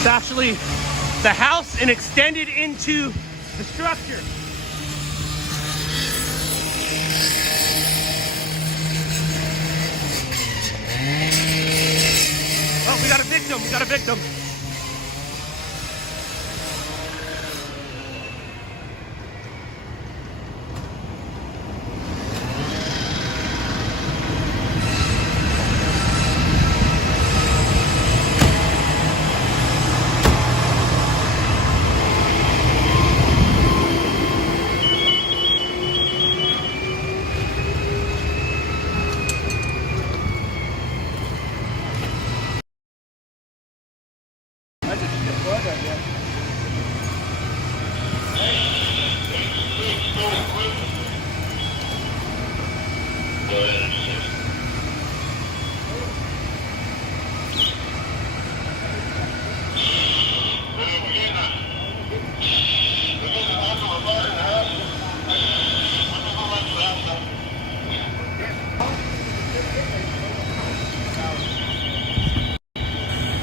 It's actually the house and extended into the structure. Oh, we got a victim, we got a victim.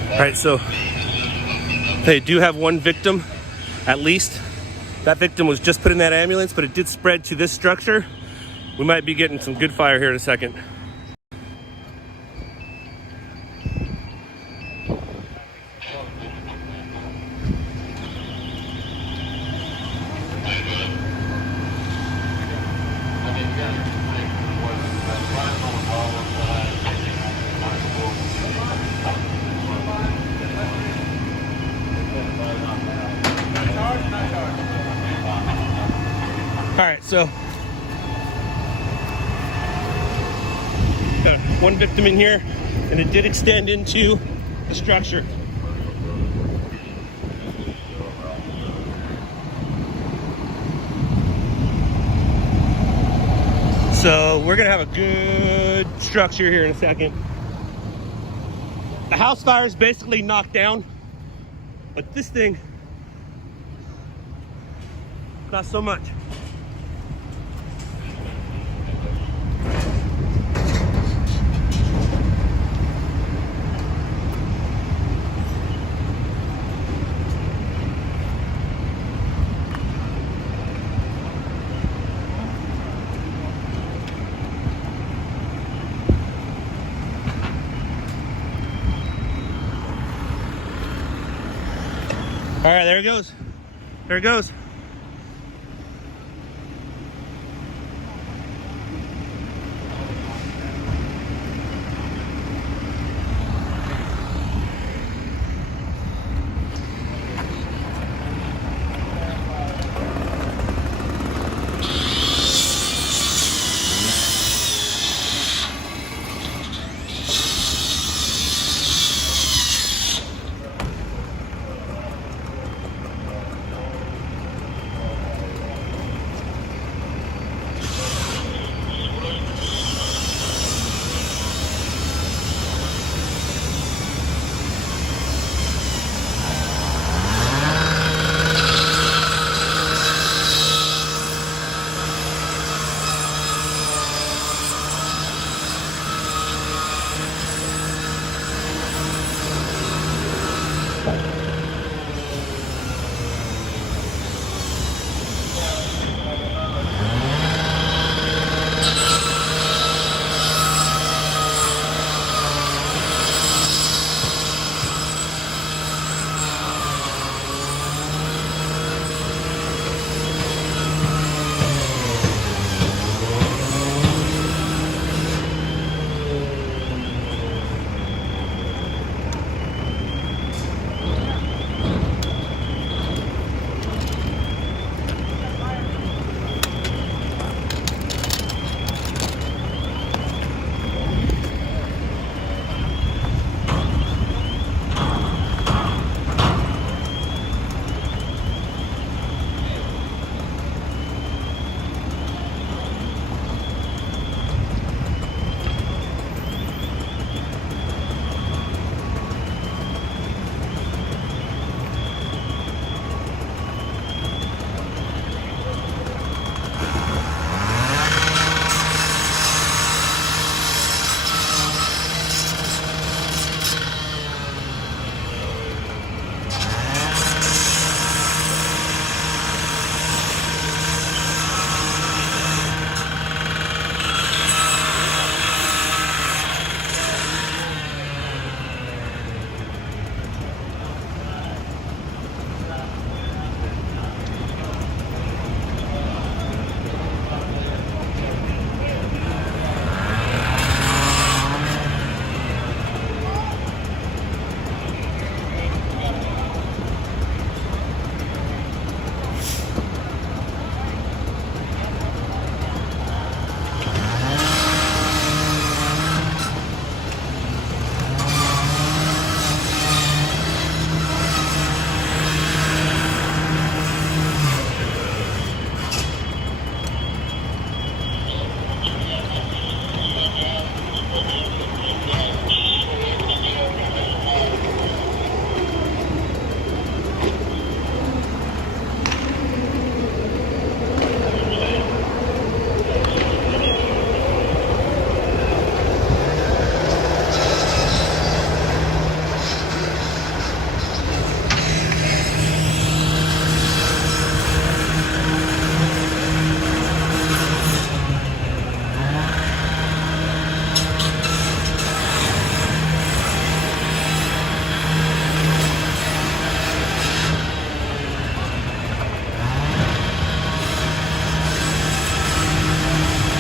All right, so they do have one victim, at least. That victim was just put in that ambulance, but it did spread to this structure. We might be getting some good fire here in a second. All right, so got one victim in here, and it did extend into the structure. So we're gonna have a good structure here in a second. The house fire is basically knocked down, but this thing not so much. All right, there it goes. There it goes.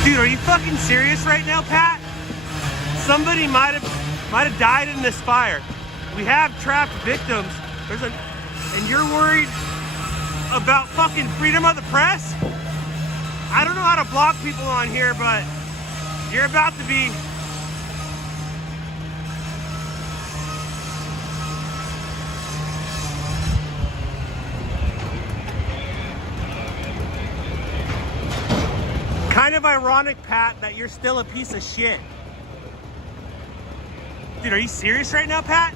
Dude, are you fucking serious right now, Pat? Somebody might have died in this fire. We have trapped victims. And you're worried about fucking freedom of the press? I don't know how to block people on here, but you're about to be. Kind of ironic, Pat, that you're still a piece of shit. Dude, are you serious right now, Pat?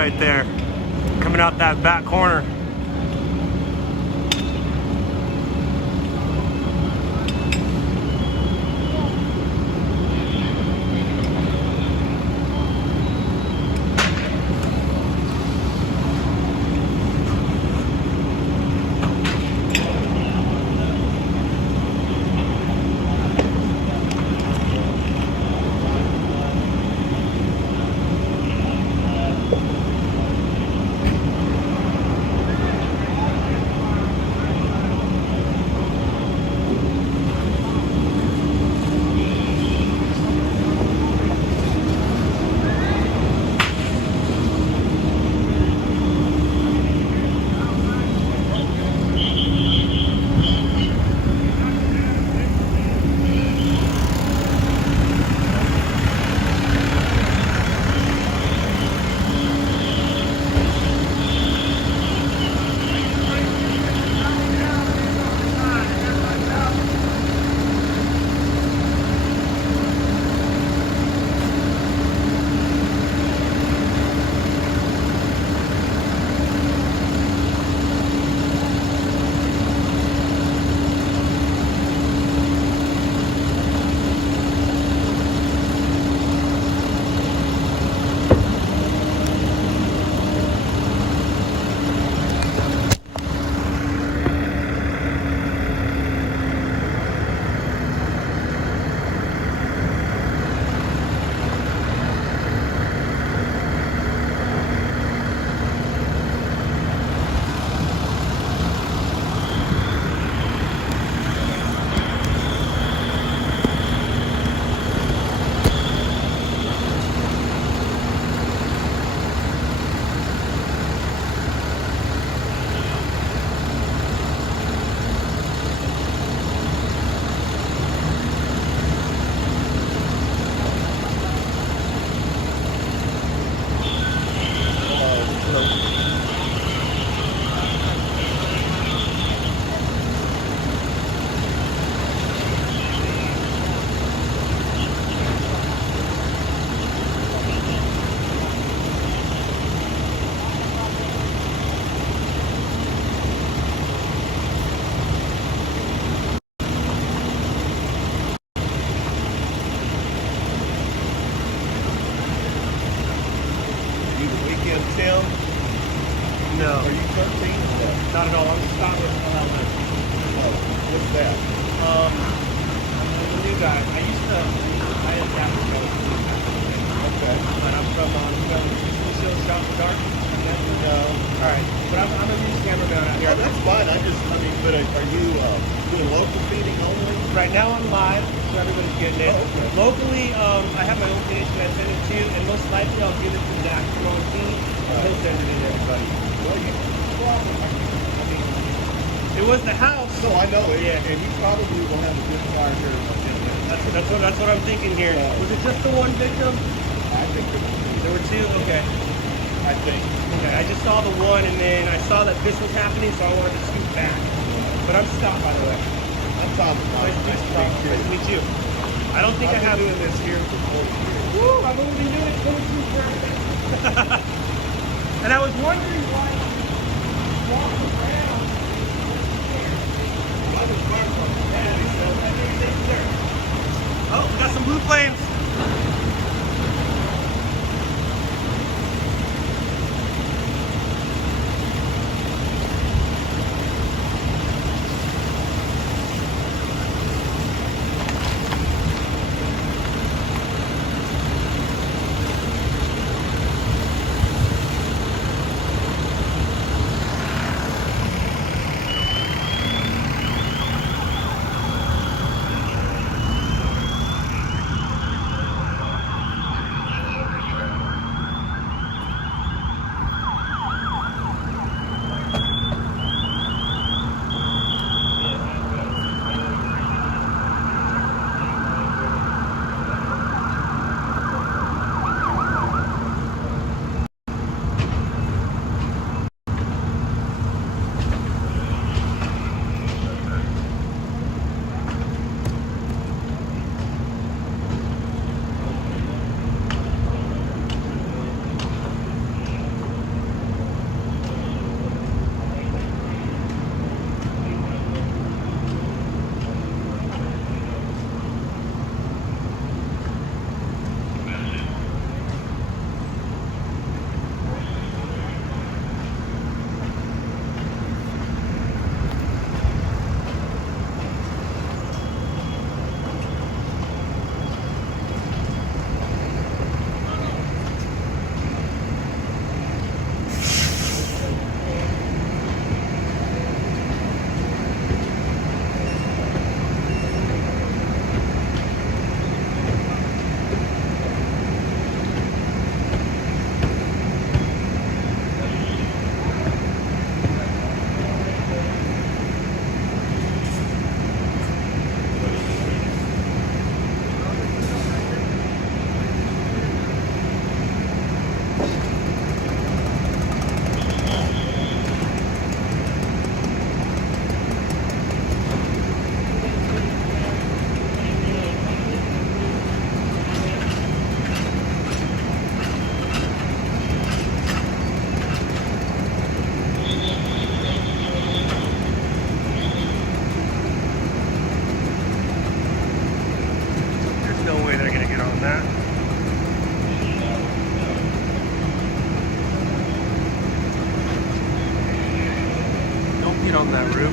right there, coming out that back corner. No. Are you 13? No. Not at all. I'm stopping at lln. Oh, what's that? I'm a new guy. I had that. Okay. But I'm from Lucille, South of Dark. No. All right. But I'm a news cameraman out here. Oh, that's fine. But are you doing local feeding only? Right now I'm live, so everybody's getting it. Oh, okay. Locally, I have my own page that I send it to, and most likely I'll give it to Zach from my team. He'll send it in to everybody. Well, It was the house. No, I know it. Yeah. And you probably will have a good fire here in a minute. That's what I'm thinking here. Was it just the one victim? I think There were two? Okay. I think. Okay, I just saw the one, and then I saw that this was happening, so I wanted to scoot back. But I'm stopped, by the way. I'm Tom. Nice to meet you. I don't think I have doing this here for 40 years. Woo! I've only been doing it 22 years. And I was wondering why I was walking around. Oh, we got some blue flames. on that roof.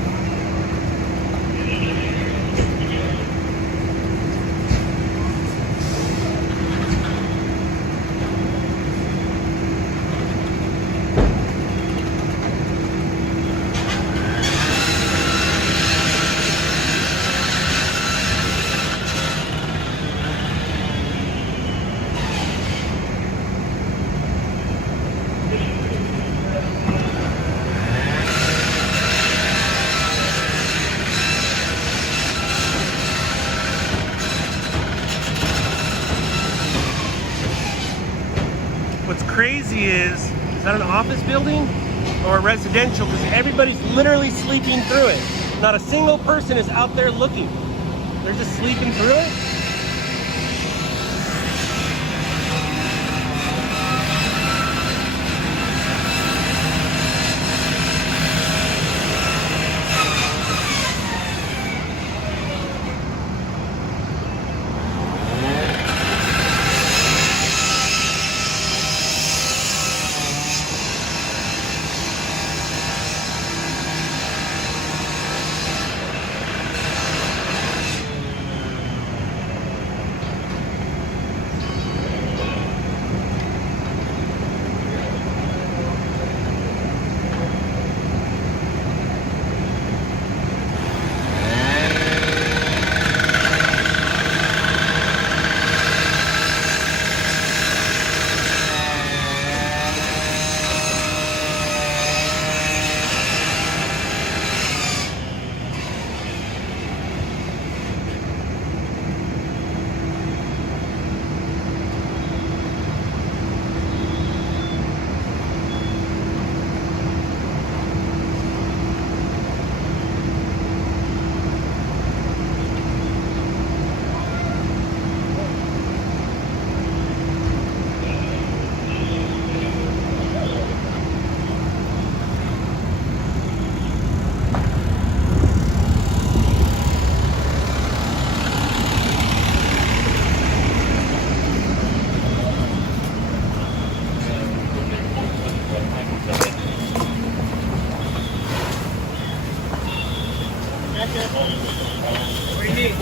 What's crazy is that an office building or a residential? Because everybody's literally sleeping through it. Not a single person is out there looking. They're just sleeping through it. What do you need?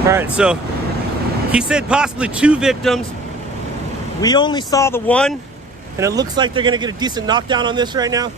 All right, so he said possibly 2 victims. We only saw the one, and it looks like they're gonna get a decent knockdown on this right now.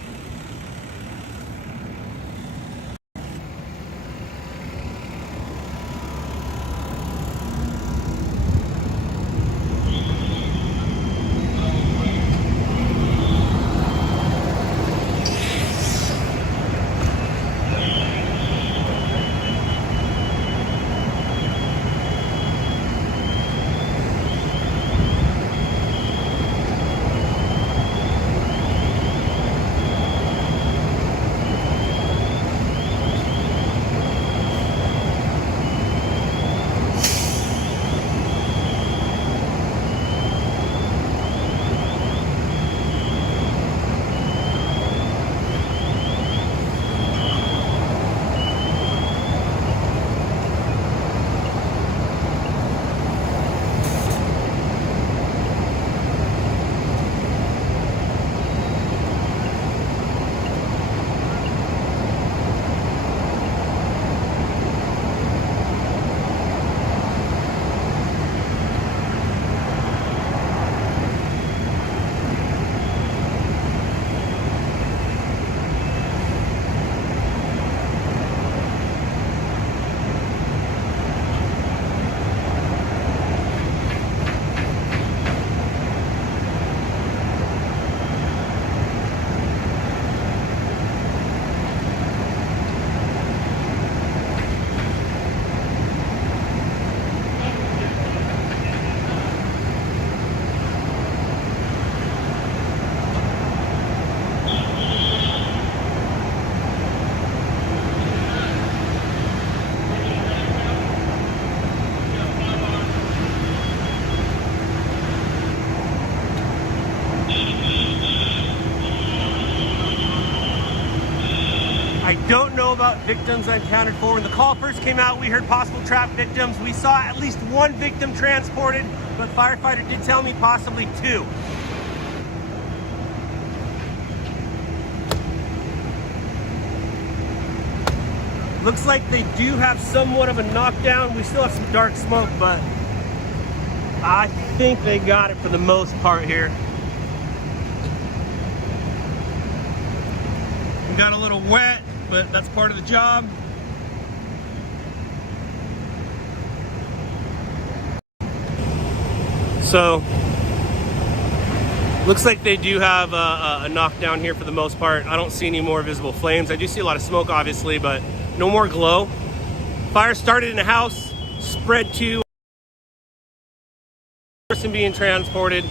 I don't know about victims unaccounted for. When the call first came out, we heard possible trap victims. We saw at least one victim transported, but firefighter did tell me possibly 2. Looks like they do have somewhat of a knockdown. We still have some dark smoke, but I think they got it for the most part here. We got a little wet, but that's part of the job. So, looks like they do have a knockdown here for the most part. I don't see any more visible flames. I do see a lot of smoke, obviously, but no more glow. Fire started in a house, spread to a person being transported.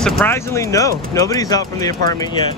Surprisingly, no. Nobody's out from the apartment yet.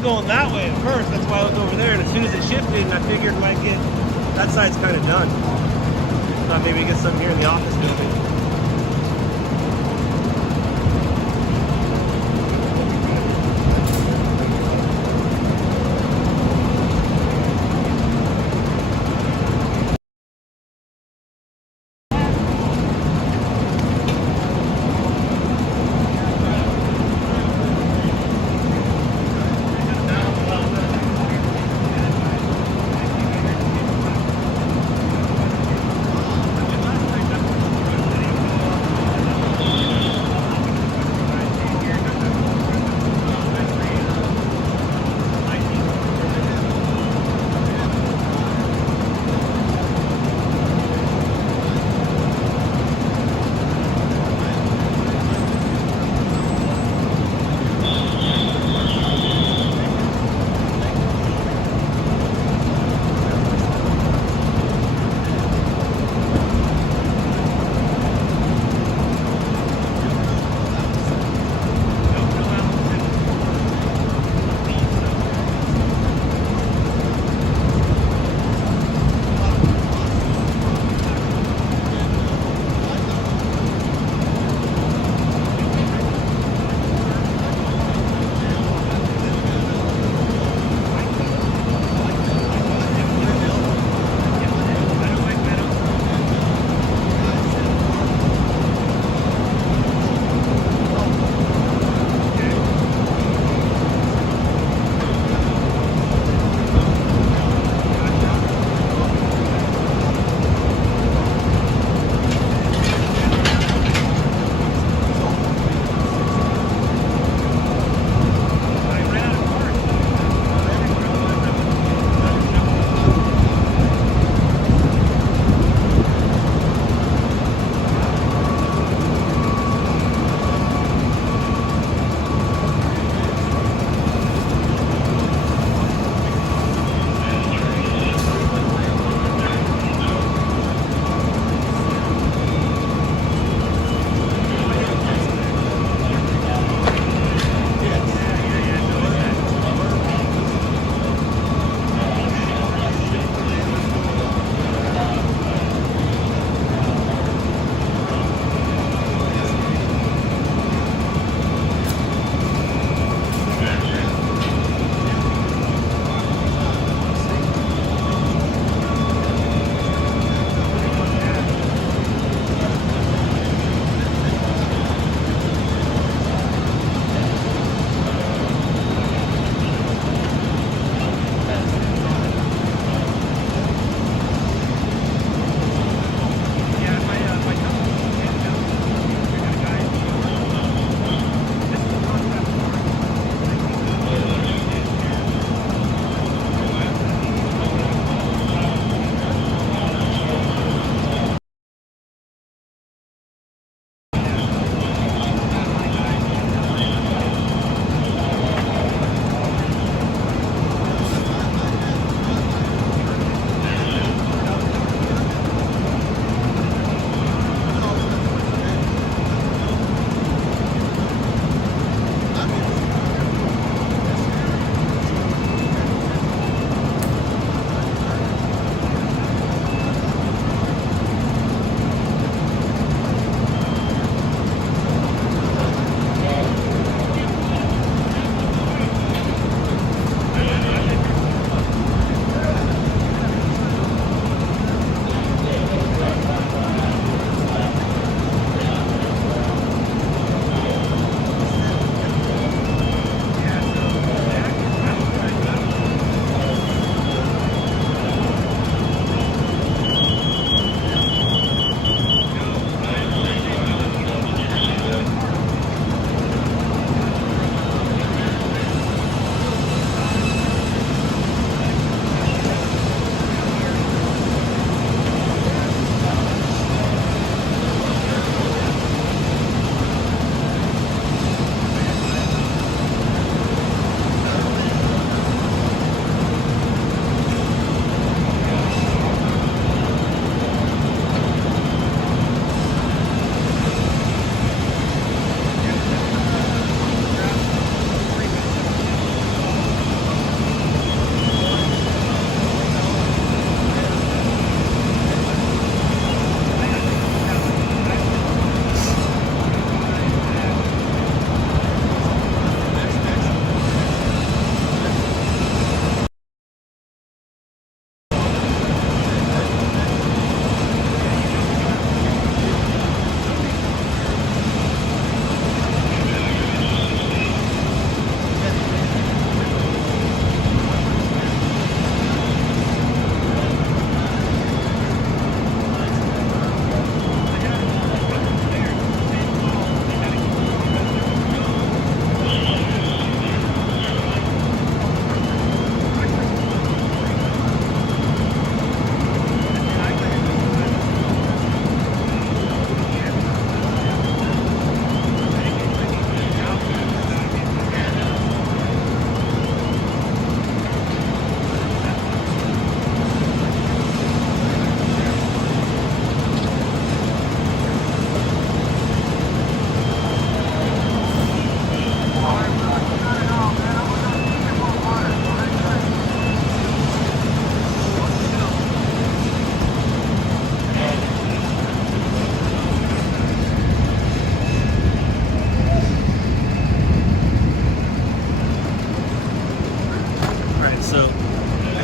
Going that way at first, that's why I was over there, and as soon as it shifted, I figured like that side's kind of done. Thought maybe we get something here in the office building.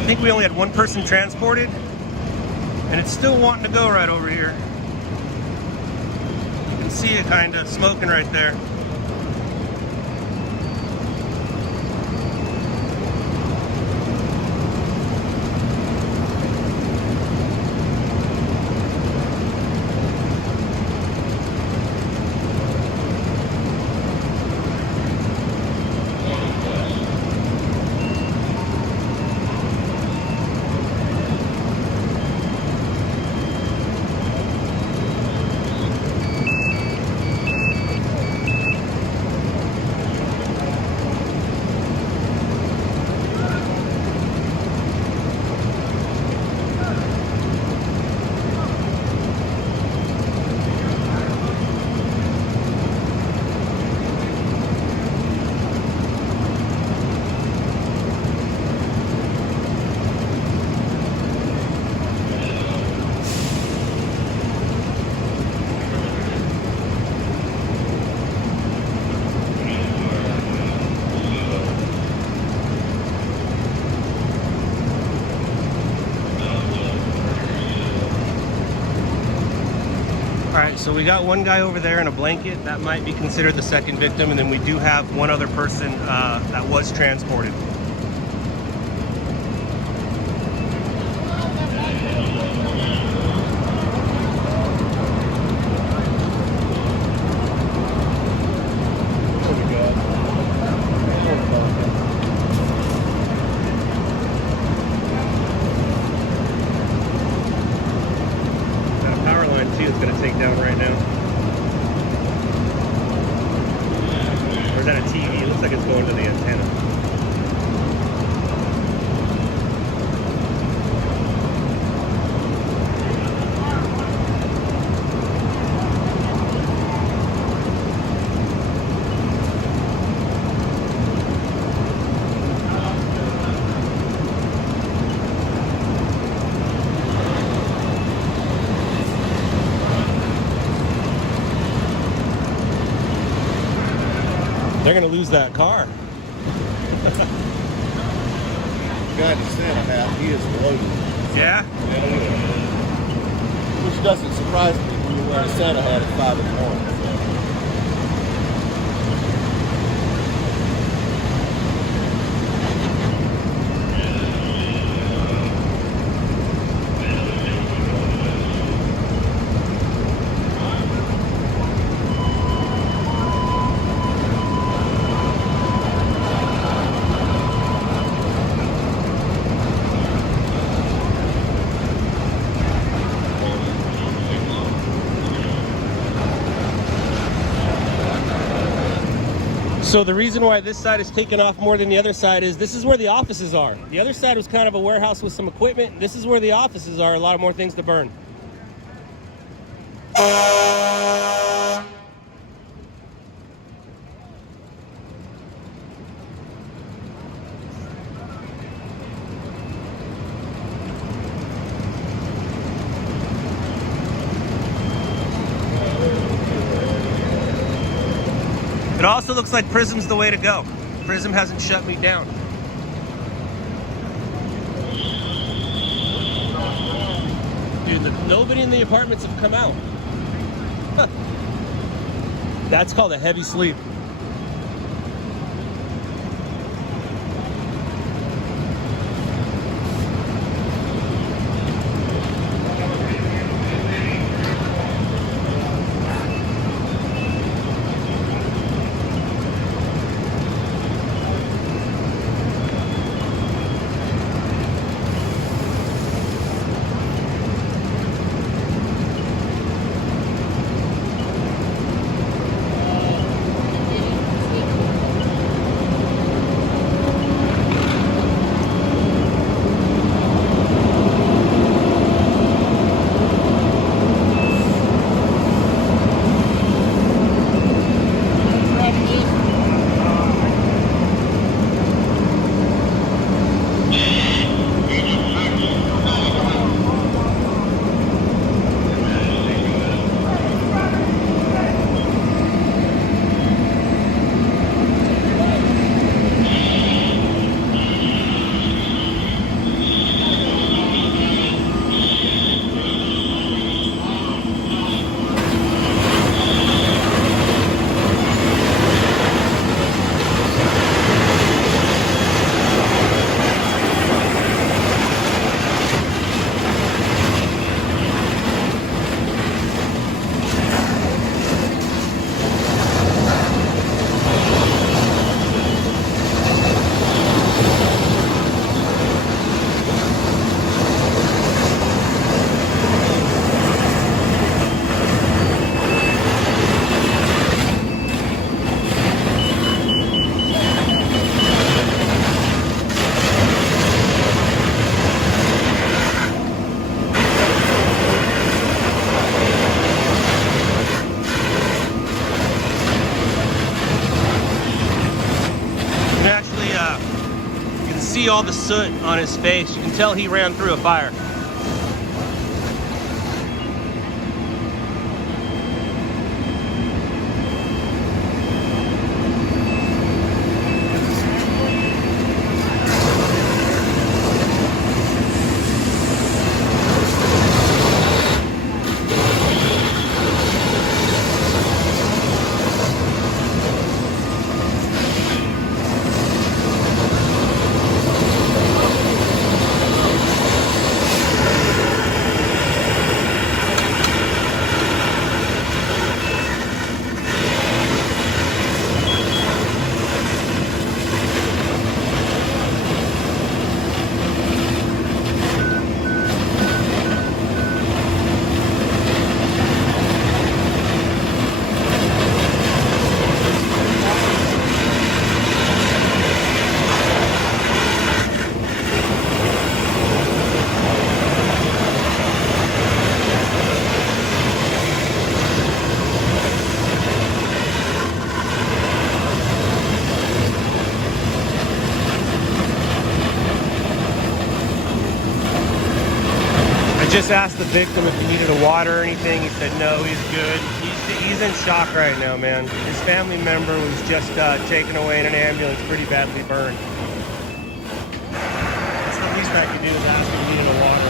think we only had one person transported, and it's still wanting to go right over here. You can see it kind of smoking right there. Alright, so we got one guy over there in a blanket. That might be considered the second victim, and then we do have one other person that was transported. They're gonna lose that car. Guy in the Santa hat, he is loaded. Yeah? Which doesn't surprise me when you're wearing a Santa hat at 5 in the morning. So the reason why this side is taking off more than the other side is this is where the offices are. The other side was kind of a warehouse with some equipment. This is where the offices are, a lot of more things to burn. It also looks like Prism's the way to go. Prism hasn't shut me down. Dude, nobody in the apartments have come out. That's called a heavy sleep. all the soot on his face. You can tell he ran through a fire. Just asked the victim if he needed a water or anything. He said no, he's good. He's in shock right now, man. His family member was just taken away in an ambulance, pretty badly burned. That's the least I could do is ask if he needed a water.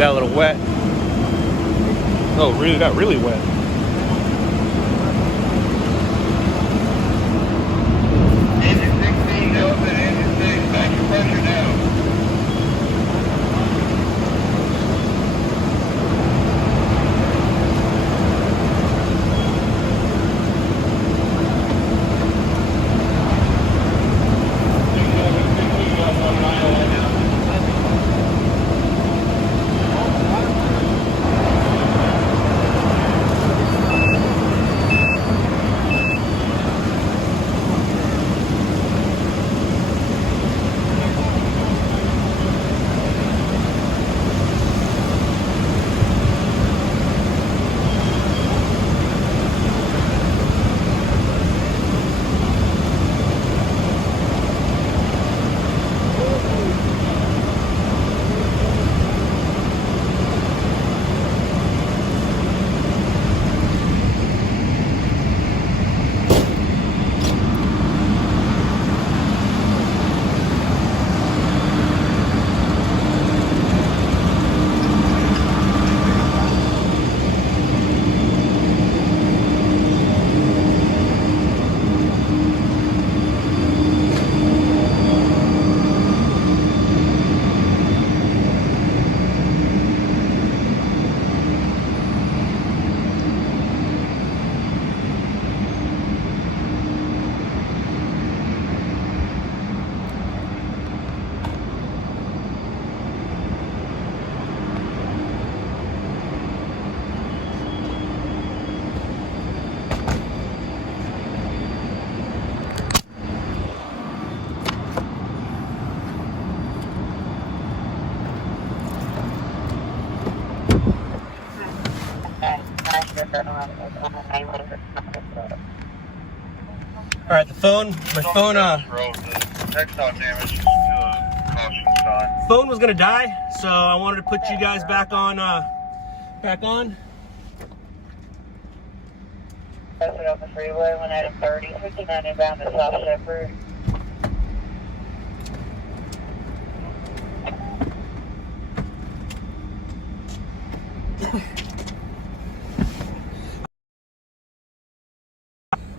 got a little wet. Oh, really got really wet. Engine 16, open, engine 6, back your pressure down. All right, my phone, Textile damage to a caution sign. phone was gonna die, so I wanted to put you guys back on, Passing on the freeway, 1 item 30, 59 inbound to South Shepherd.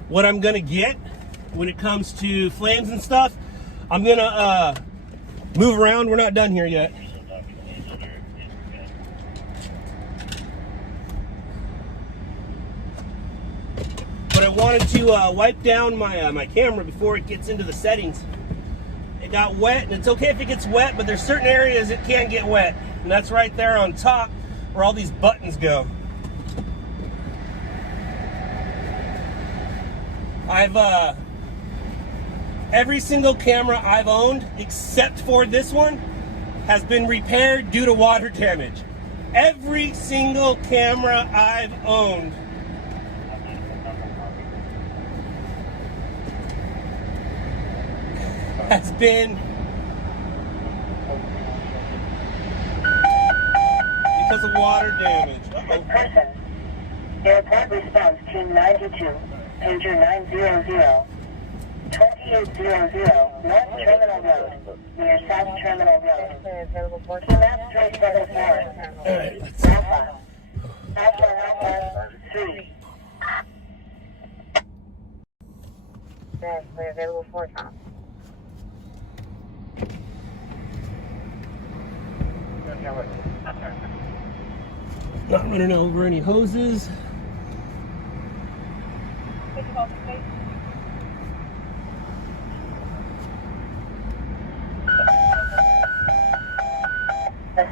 what I'm gonna get when it comes to flames and stuff. I'm gonna move around. We're not done here yet. But I wanted to wipe down my camera before it gets into the settings. It got wet, and it's okay if it gets wet, but there's certain areas it can't get wet, and that's right there on top where all these buttons go. I've every single camera I've owned, except for this one, has been repaired due to water damage. Every single camera I've owned has been because of water damage. Person, airport response team 92, pager 900, 2800, North Terminal Road, near South Terminal Road. Map 374. Alpha 3. That's available for time. Not running over any hoses.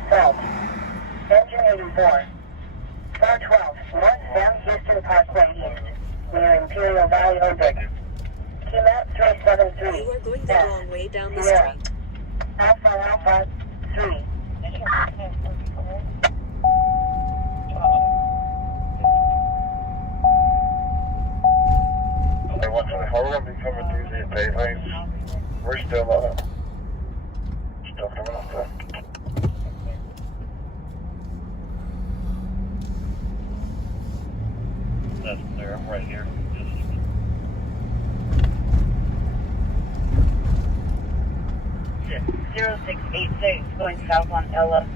South, engine 84, car 12, northbound Houston Parkway East, near Imperial Valley Orbit. Key map 373. You are going the wrong way down the street. Alpha 3. They want to, how we're going to be coming through the pay lanes. We're still coming up there. That's clear. I'm right here. 0686 going south on Ella.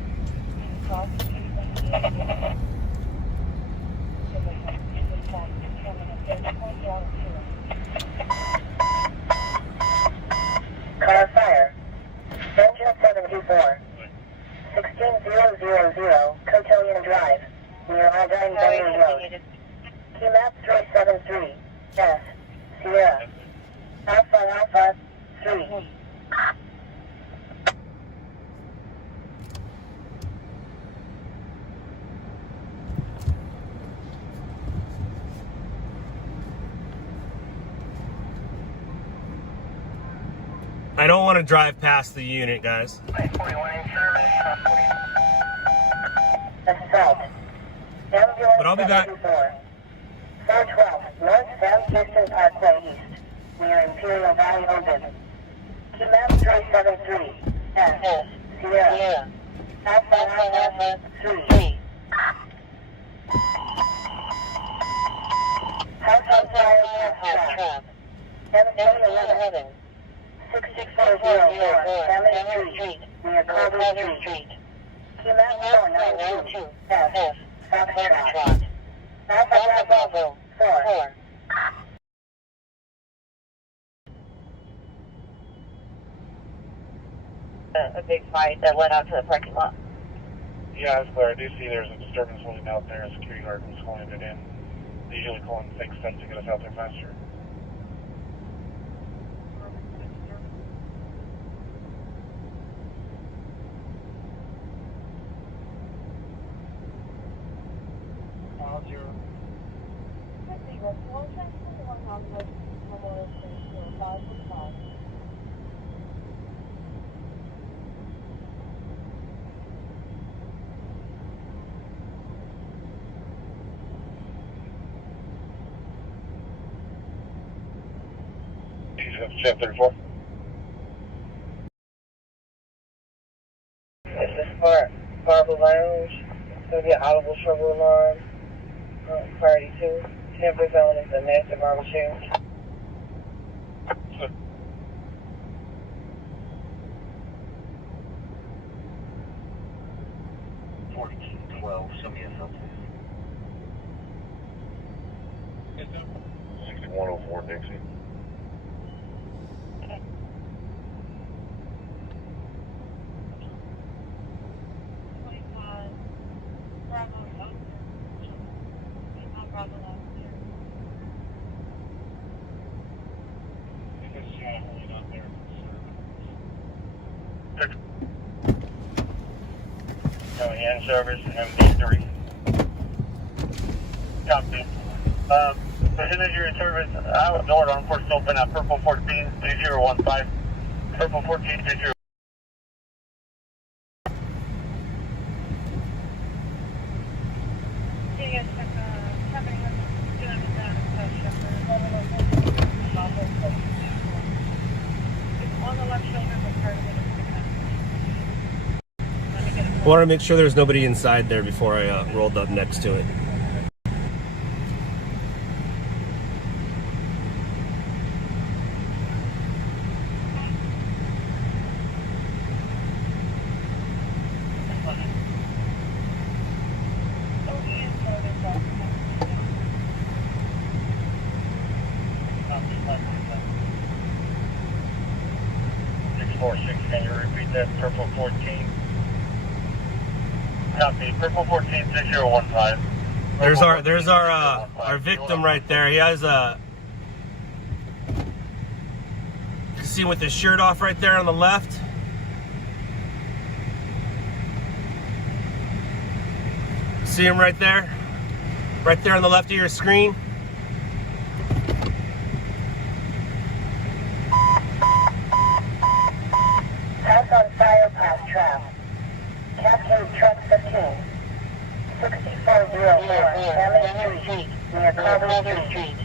Cotillion Drive, near Aldine Bender Road. Key map 373, S, Sierra. Alpha 3. I don't want to drive past the unit, guys. Assault. But I'll be back. 412 North South Houston Parkway East, near Imperial Valley, Oregon. Key map 373, S, Sierra. Alpha 3. House on fire past trap. MK11. 6404 Family Street, near Carver Street. Key map 492, S, Foxtrot. Alpha Bravo 4. A big fight that led out to the parking lot. Yeah, it's clear. I do see there's a disturbance holding out there. A security guard was calling it in. They usually call in fake stuff to get us out there faster. Chef 34. This is for Barber Lounge. It's going to be an audible trouble alarm. Priority 2. Temporary felonies and massive armor change. Show me a something. 6104 Dixie. In service, MD3. Copy. Percentage you're in service, I was door on course open at Purple 14 3015. Purple 14 30. I want to make sure there's nobody inside there before I rolled up next to it. Can you repeat that? Purple 14. Copy. Purple 14 6015. There's our victim right there. He has a, you can see him with his shirt off right there on the left. See him right there on the left of your screen. House on fire past trap. Cascade truck 15. 6404 Family Street, near Carver Street.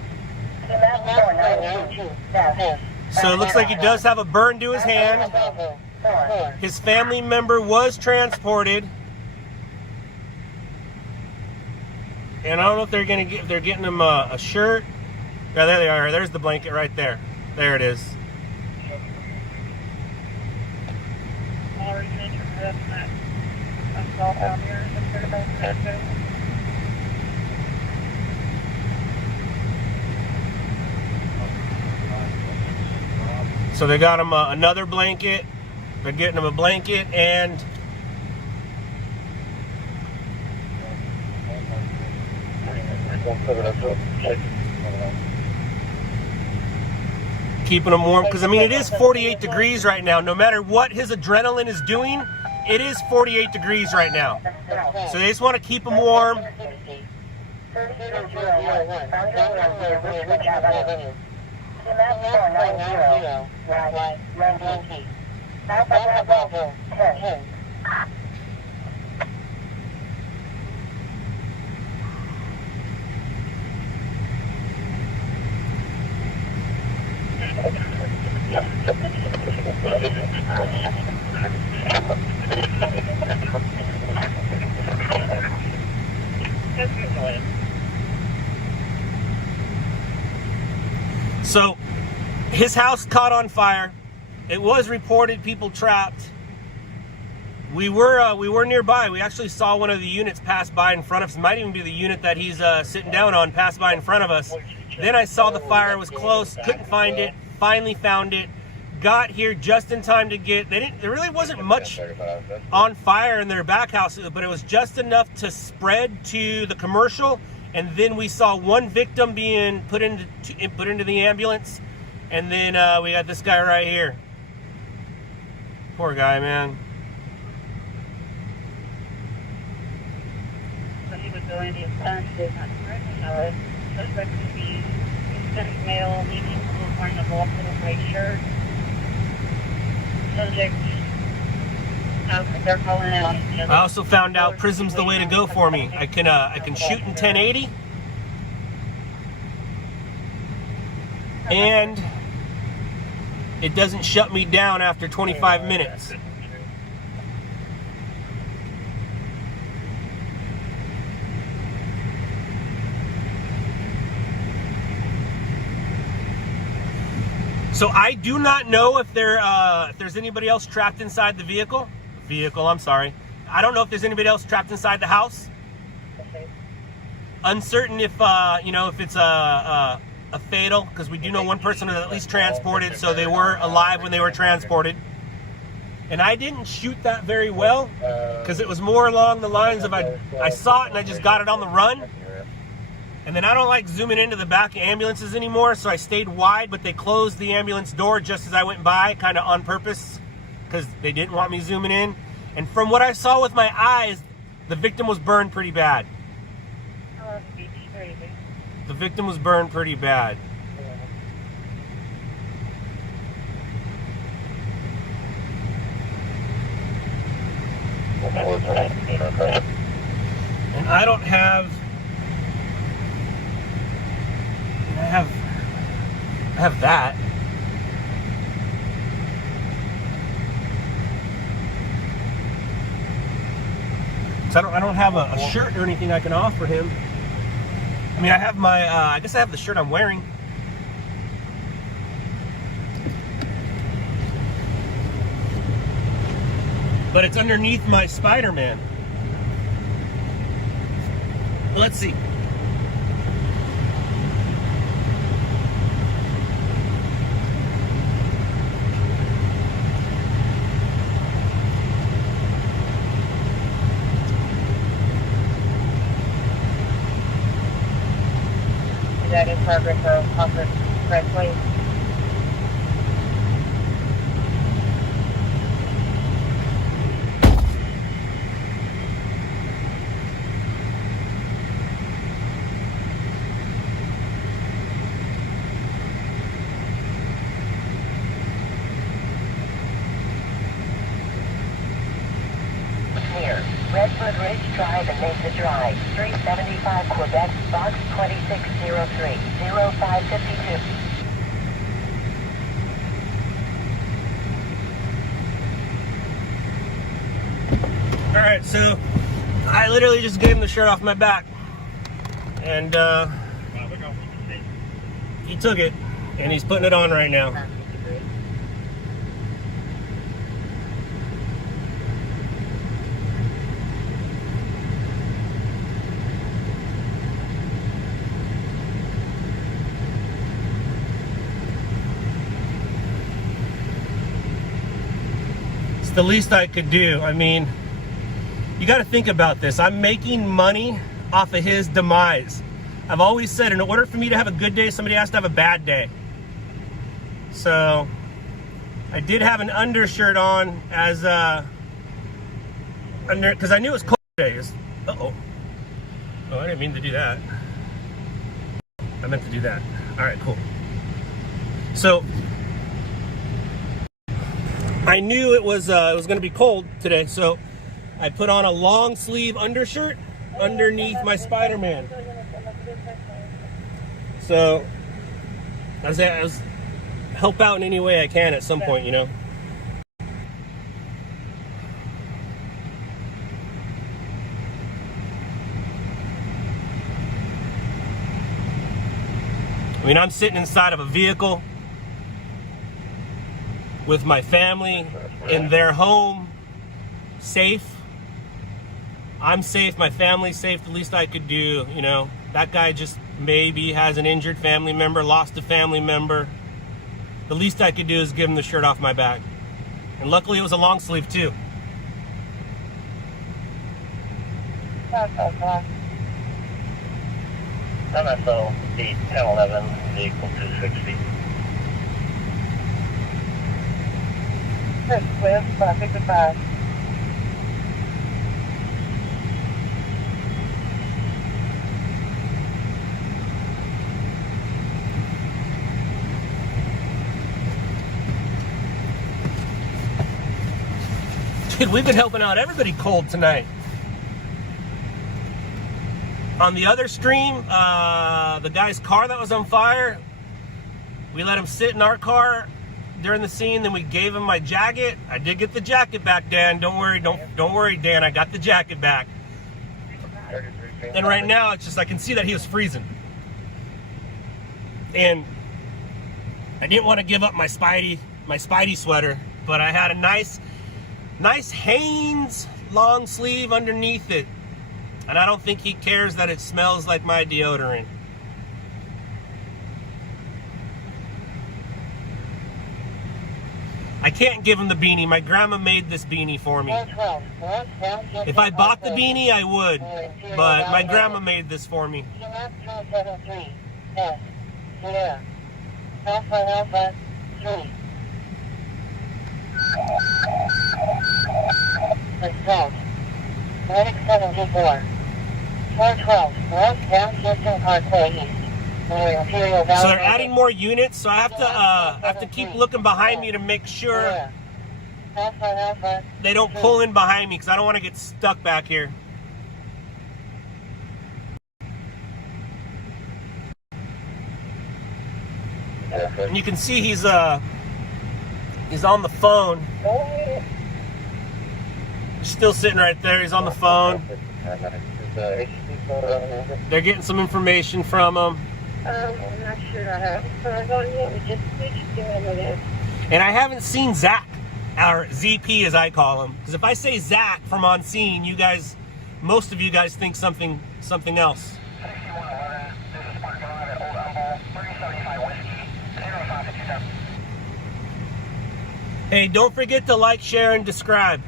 Key map 492, S. So it looks like he does have a burn to his hand. His family member was transported. And I don't know if they're getting him a shirt. Yeah, there they are. There's the blanket right there. There it is. So they got him another blanket. They're getting him a blanket and Keeping him warm, because I mean it is 48 degrees right now. No matter what his adrenaline is doing, it is 48 degrees right now. So they just want to keep him warm. So his house caught on fire. It was reported people trapped. We were nearby. We actually saw one of the units pass by in front of us. It might even be the unit that he's sitting down on, pass by in front of us. Then I saw the fire was close, couldn't find it, finally found it. Got here just in time to get, there really wasn't much on fire in their back house, but it was just enough to spread to the commercial. And then we saw one victim being put into the ambulance. And then we got this guy right here. Poor guy, man. So he was going to his son, did not correct. Suspect could be Hispanic male, medium, wearing a black little gray shirt. Subject, they're calling out. I also found out Prism's the way to go for me. I can shoot in 1080, and it doesn't shut me down after 25 minutes. So I do not know if there's anybody else trapped inside the vehicle. I'm sorry. I don't know if there's anybody else trapped inside the house. Uncertain if if it's a fatal, because we do know one person was at least transported, so they were alive when they were transported. And I didn't shoot that very well, because it was more along the lines of I saw it and I just got it on the run. And then I don't like zooming into the back of ambulances anymore, so I stayed wide, but they closed the ambulance door just as I went by, kind of on purpose, because they didn't want me zooming in. And from what I saw with my eyes, the victim was burned pretty bad. The victim was burned pretty bad. And I don't have... I have that. So I don't have a shirt or anything I can offer him. I mean, I have my, I guess I have the shirt I'm wearing. But it's underneath my Spider-Man. Let's see. That in progress of Officer Presley. Here, Redwood Ridge Drive and Mesa Drive, 375 Quebec, Box 2603, 0552. Alright, so I literally just gave him the shirt off my back. And he took it, and he's putting it on right now. It's the least I could do. I mean, you got to think about this. I'm making money off of his demise. I've always said in order for me to have a good day, somebody has to have a bad day. So I did have an undershirt on as because I knew it was cold days. Uh-oh. Oh, I didn't mean to do that. I meant to do that. All right, cool. So I knew it was going to be cold today, so I put on a long sleeve undershirt underneath my Spider-Man. So I was help out in any way I can at some point, you know. I mean, I'm sitting inside of a vehicle with my family in their home, safe. I'm safe, my family's safe, the least I could do, you know. That guy just maybe has an injured family member, lost a family member. The least I could do is give him the shirt off my back. And luckily it was a long sleeve too. MSO 81011, vehicle 260. Chris, clear, 555. Dude, we've been helping out everybody cold tonight. On the other stream, the guy's car that was on fire, we let him sit in our car during the scene, then we gave him my jacket. I did get the jacket back, Dan. Don't worry, don't worry, Dan. I got the jacket back. And right now, it's just I can see that he was freezing. And I didn't want to give up my Spidey sweater, but I had a nice Hanes long sleeve underneath it. And I don't think he cares that it smells like my deodorant. I can't give him the beanie. My grandma made this beanie for me. If I bought the beanie, I would. But my grandma made this for me. So they're adding more units, so I have to keep looking behind me to make sure they don't pull in behind me, because I don't want to get stuck back here. And you can see he's on the phone. He's still sitting right there. He's on the phone. They're getting some information from him. I'm not sure I have. And I haven't seen Zach, or ZP as I call him. Because if I say Zach from on scene, you guys, most of you guys think something else. Hey, don't forget to like, share, and subscribe.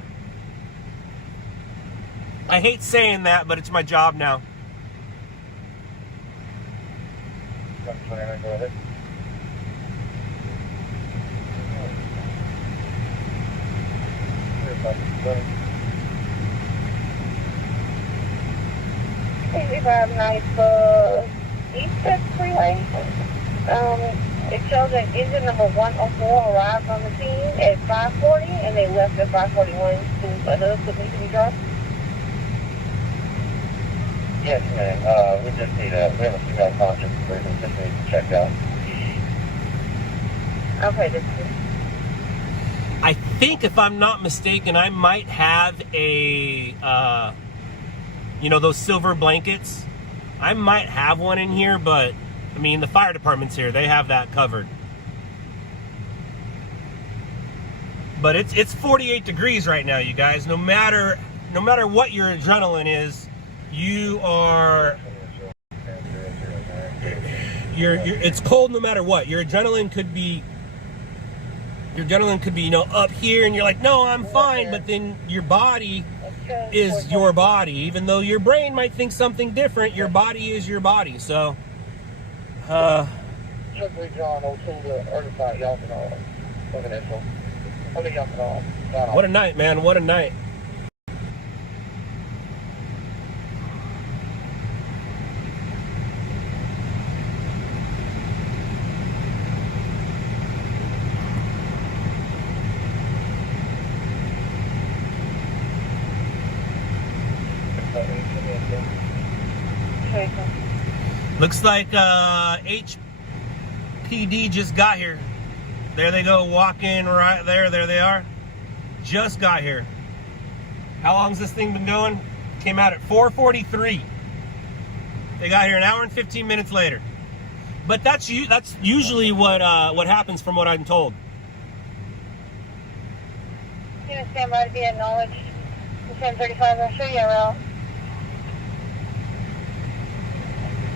I hate saying that, but it's my job now. East Freeway. It shows that engine number 104 arrived on the scene at 5:40, and they left at 5:41 to another submission to be dropped. Yes, ma'am. We just need we have a female conscious, we just need to check out. Okay, this is... I think, if I'm not mistaken, I might have a, those silver blankets. I might have one in here, but, I mean, the fire department's here. They have that covered. But it's 48 degrees right now, you guys. No matter what your adrenaline is, it's cold no matter what. Your adrenaline could be up here and you're like, no, I'm fine, but then your body is your body. Even though your brain might think something different, your body is your body. So, John 02 to Earthside, y'all can what a night, man. What a night. Looks like HPD just got here. There they go, walking right there. There they are. Just got here. How long's this thing been going? Came out at 4:43. They got here an hour and 15 minutes later. But that's usually what happens from what I'm told. You can stand by to be acknowledged. 1035, I'll show you around.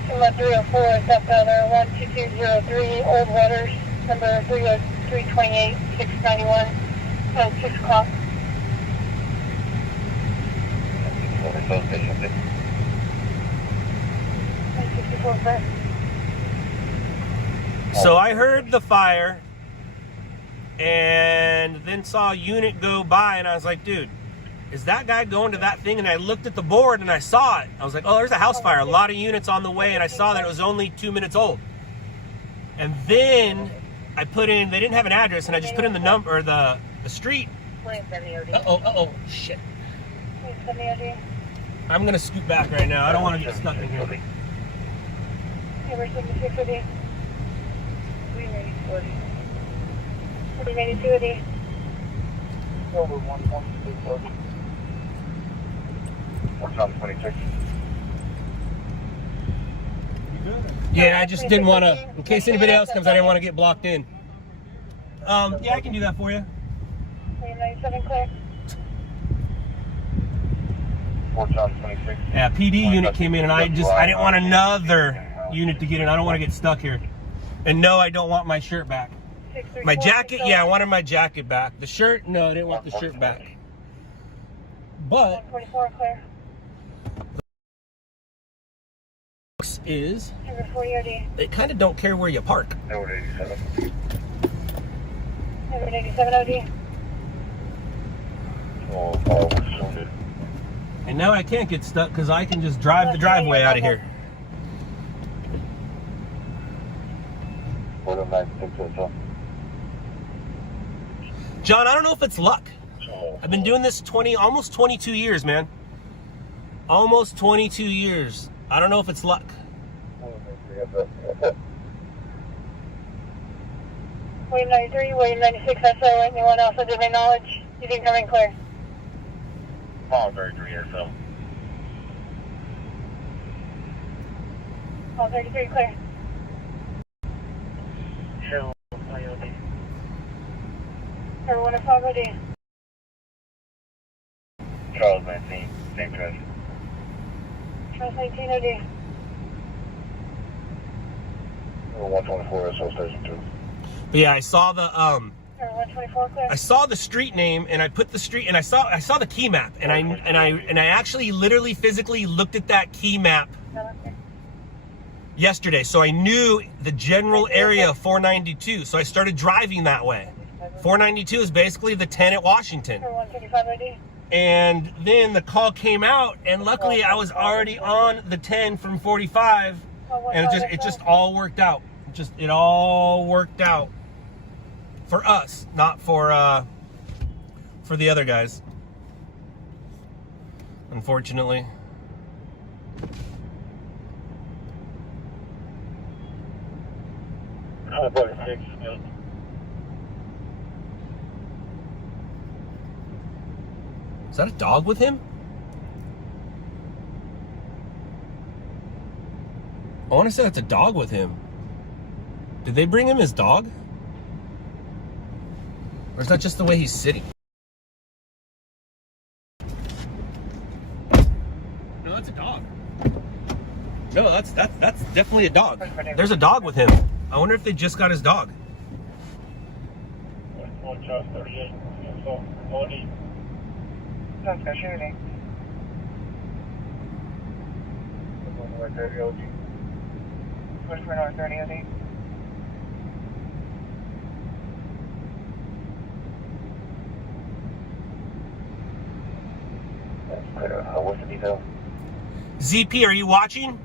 304, South Tyler, 12203, Old Waters, number 30328, 691, at 6 o'clock. So I heard the fire and then saw a unit go by and I was like, dude, is that guy going to that thing? And I looked at the board and I saw it. I was like, oh, there's a house fire. A lot of units on the way. And I saw that it was only 2 minutes old. And then I put in, they didn't have an address, and I just put in the number, or the street. Uh-oh, shit. I'm going to scoot back right now. I don't want to get stuck in here. Yeah, I just didn't want to, in case anybody else comes, I didn't want to get blocked in. Yeah, I can do that for you. 97 clear. Yeah, PD unit came in and I didn't want another unit to get in. I don't want to get stuck here. And no, I don't want my shirt back. My jacket, yeah, I wanted my jacket back. The shirt, no, I didn't want the shirt back. But 144 clear. Is Number 40 OD. they kind of don't care where you park. Number 87 OD. And now I can't get stuck because I can just drive the driveway out of here. John, I don't know if it's luck. I've been doing this almost 22 years, man. Almost 22 years. I don't know if it's luck. William 93, William 96, SO, anyone else that didn't acknowledge? You didn't come in clear. Paul 33 SO. All 33 clear. Shell, IOD. Number 105 OD. Charles 19, same address. Charles 19 OD. Number 124 SO Station 2. But yeah, I saw the Number 124 clear. I saw the street name and I put the street and I saw the key map and I actually literally physically looked at that key map yesterday, so I knew the general area of 492, so I started driving that way. 492 is basically the 10 at Washington. Number 125 OD. And then the call came out, and luckily I was already on the 10 from 45, and it just all worked out. It all worked out for us, not for the other guys, unfortunately. Is that a dog with him? I want to say that's a dog with him. Did they bring him his dog? Or is that just the way he's sitting? No, that's a dog. No, that's definitely a dog. There's a dog with him. I wonder if they just got his dog. One Charles 38 SO. OD. That's shooting. North 30 OD. 24 North 30 OD. That's clear. What's the detail? ZP, are you watching?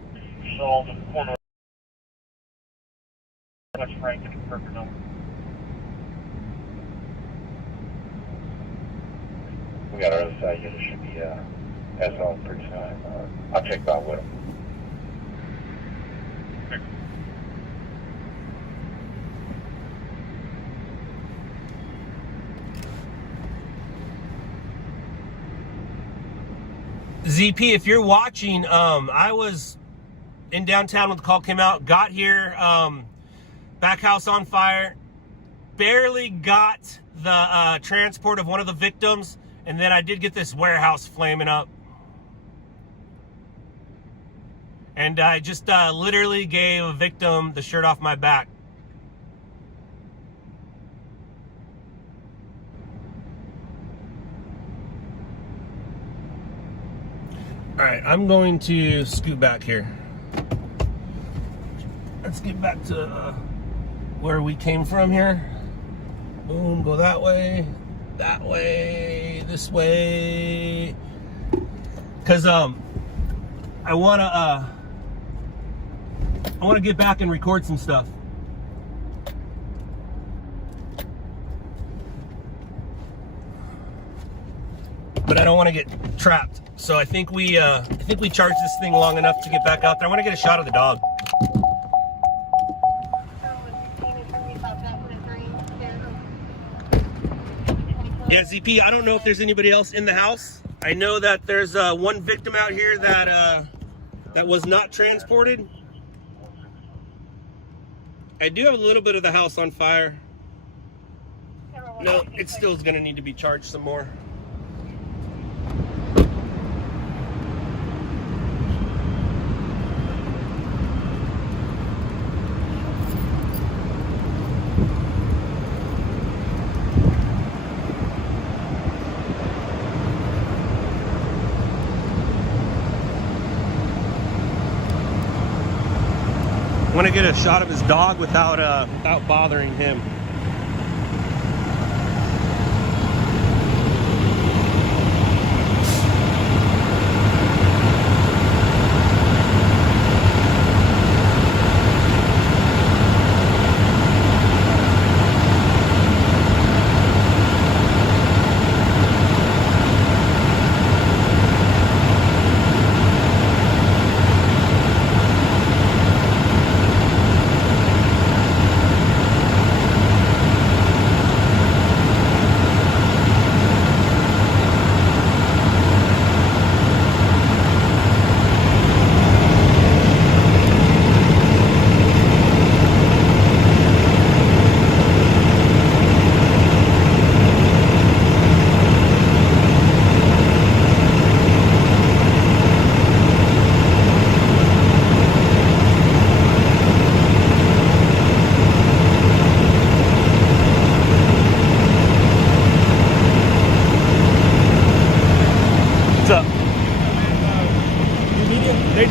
So the corner. That's Frank and perfect number. We got our other side unit should be as on pretty soon. I'll check back with him. ZP, if you're watching, I was in downtown when the call came out, got here, back house on fire, barely got the transport of one of the victims, and then I did get this warehouse flaming up. And I just literally gave a victim the shirt off my back. All right, I'm going to scoot back here. Let's get back to where we came from here. Boom, go that way, this way. Cause I wanna get back and record some stuff. But I don't want to get trapped. So I think we charged this thing long enough to get back out there. I want to get a shot of the dog. Yeah, ZP, I don't know if there's anybody else in the house. I know that there's one victim out here that was not transported. I do have a little bit of the house on fire. No, it still is going to need to be charged some more. I want to get a shot of his dog without bothering him.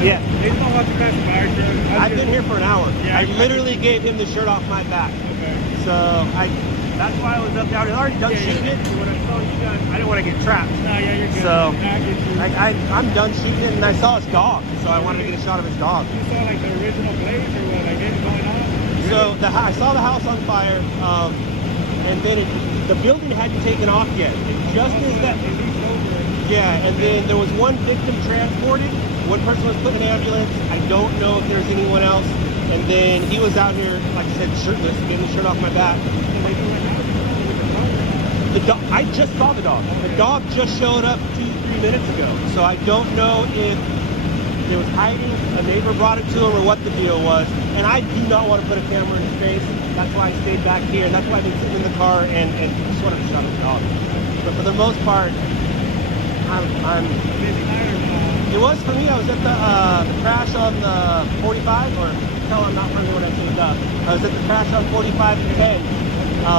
Yeah. They don't want to pass the fire truck. I've been here for an hour. Yeah, I literally gave him the shirt off my back. Okay. So that's why I was up there. I was already done shooting it. So when I saw you guys, I didn't want to get trapped. no, yeah, you're good. So I get you. I'm done shooting it, and I saw his dog, so I wanted to get a shot of his dog. You saw like the original blaze or what? Like anything going on? So I saw the house on fire, and then the building hadn't taken off yet. Just as that. Yeah, and then there was one victim transported. One person was put in an ambulance. I don't know if there's anyone else. And then he was out here, like I said, shirtless, getting the shirt off my back. The dog, I just saw the dog. The dog just showed up 2-3 minutes ago. So I don't know if it was hiding, a neighbor brought it to him, or what the deal was. And I do not want to put a camera in his face. That's why I stayed back here. And that's why I've been sitting in the car and just wanted to shot the dog. But for the most part, it was for me. I was at the crash on the 45, or tell I'm not running when I say duck. I was at the crash on 45 and 10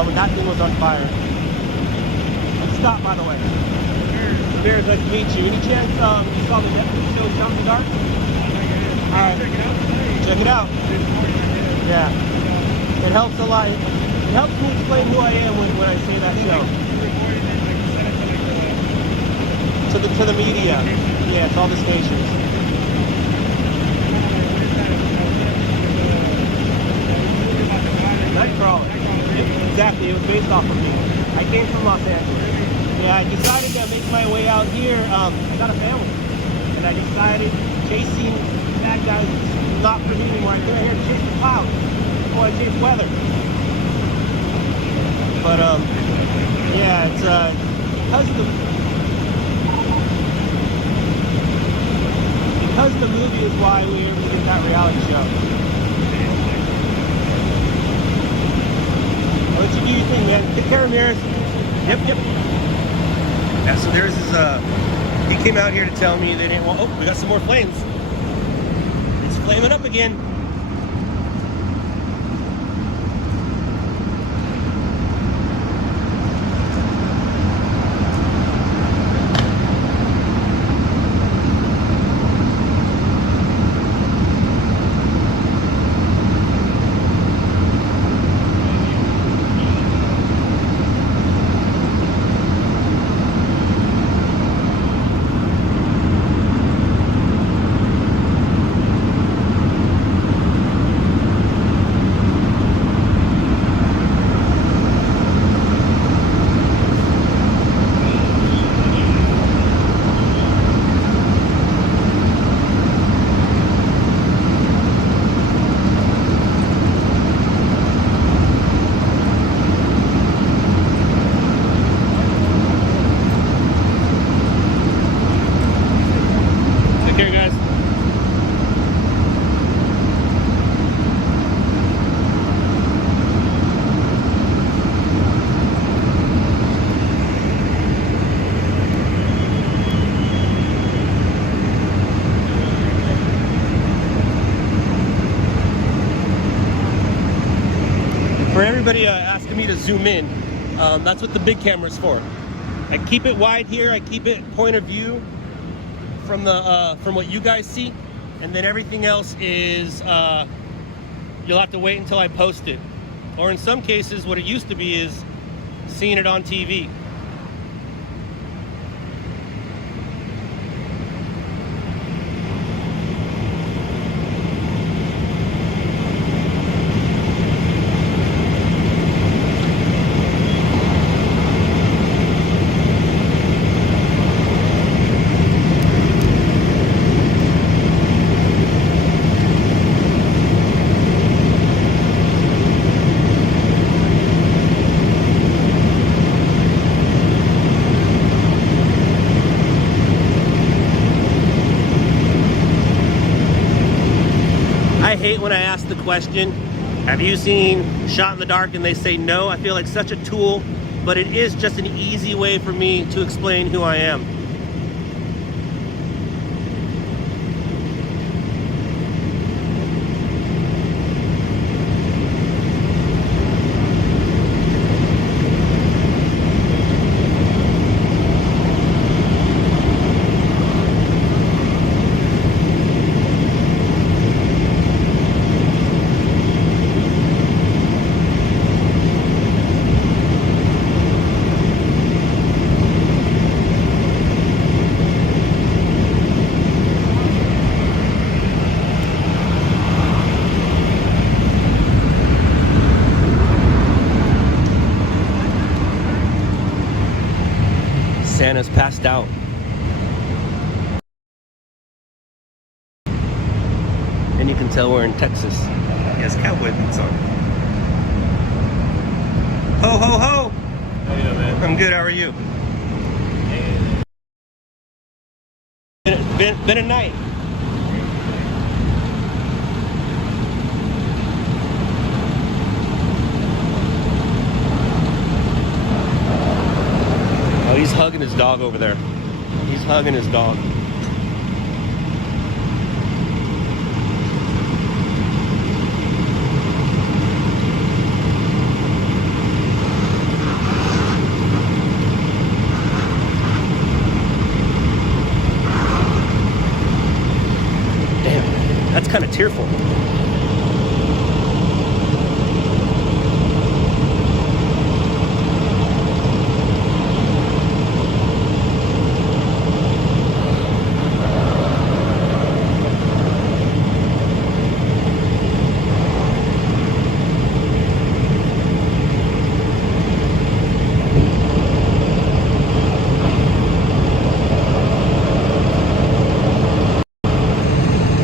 when that thing was on fire. And stop, by the way. Bears, nice to meet you. Any chance you saw the Netflix show Jump the Dark? All right. Check it out. Yeah. It helps a lot. It helps me explain who I am when I say that show. To the media. Yeah, to all the stations. Nightcrawler. Exactly. It was based off of me. I came from Los Angeles. Yeah, I decided to make my way out here. I got a family. And I decided chasing bad guys is not for me anymore. I came out here to chase the clouds. I want to chase weather. But, yeah, it's, because the movie is why we were able to get that reality show. What you do your thing, man. Take care, Ramirez. Yep. Yeah, so there's his, he came out here to tell me they didn't want, oh, we got some more flames. It's flaming up again. For everybody asking me to zoom in, that's what the big camera's for. I keep it wide here, I keep it point of view from the from what you guys see, and then everything else is you'll have to wait until I post it. Or in some cases, what it used to be is seeing it on TV. I hate when I ask the question, have you seen Shot in the Dark? And they say no. I feel like such a tool, but it is just an easy way for me to explain who I am. Santa's passed out. And you can tell we're in Texas. He has cowboy boots on. Ho, ho, ho! How you doing, man? I'm good, how are you? Been a night. Oh, he's hugging his dog over there. He's hugging his dog. Damn. That's kind of tearful.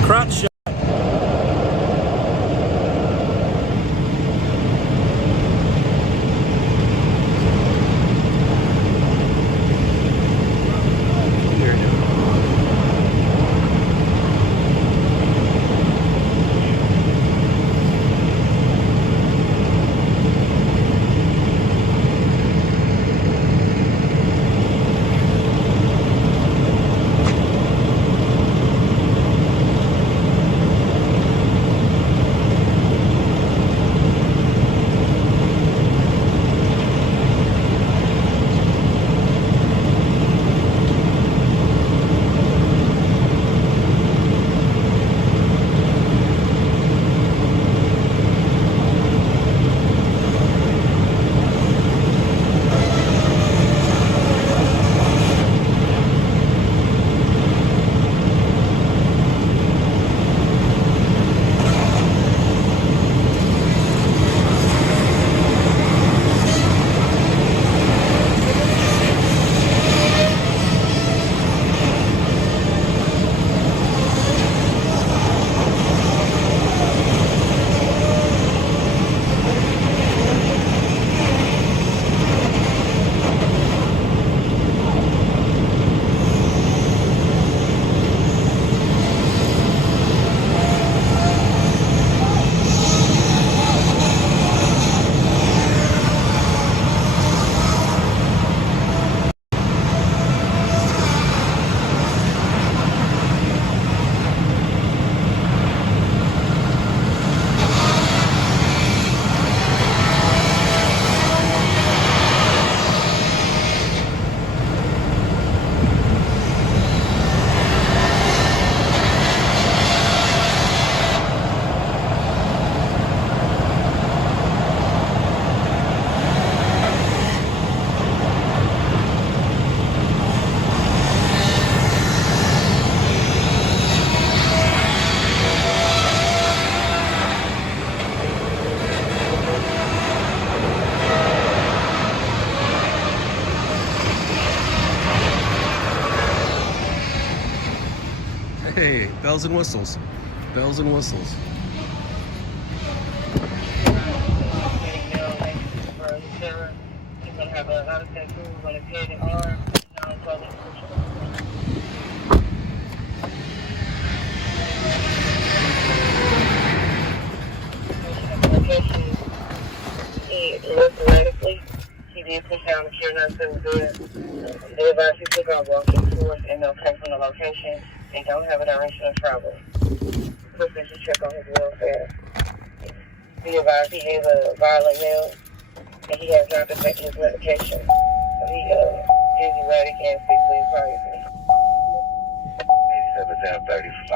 Crotch shot. Hey, bells and whistles. Bells and whistles. He's gonna have a lot of tattoos on his head and arm. He looked erratically. He did push down the chair, not so good. The advice he took on walking towards and they'll take from the location. They don't have a direction of travel. First, they should check on his welfare. Be advised he is a violent male and he has not taken his medication. So he is erratic and physically privacy. 87-35.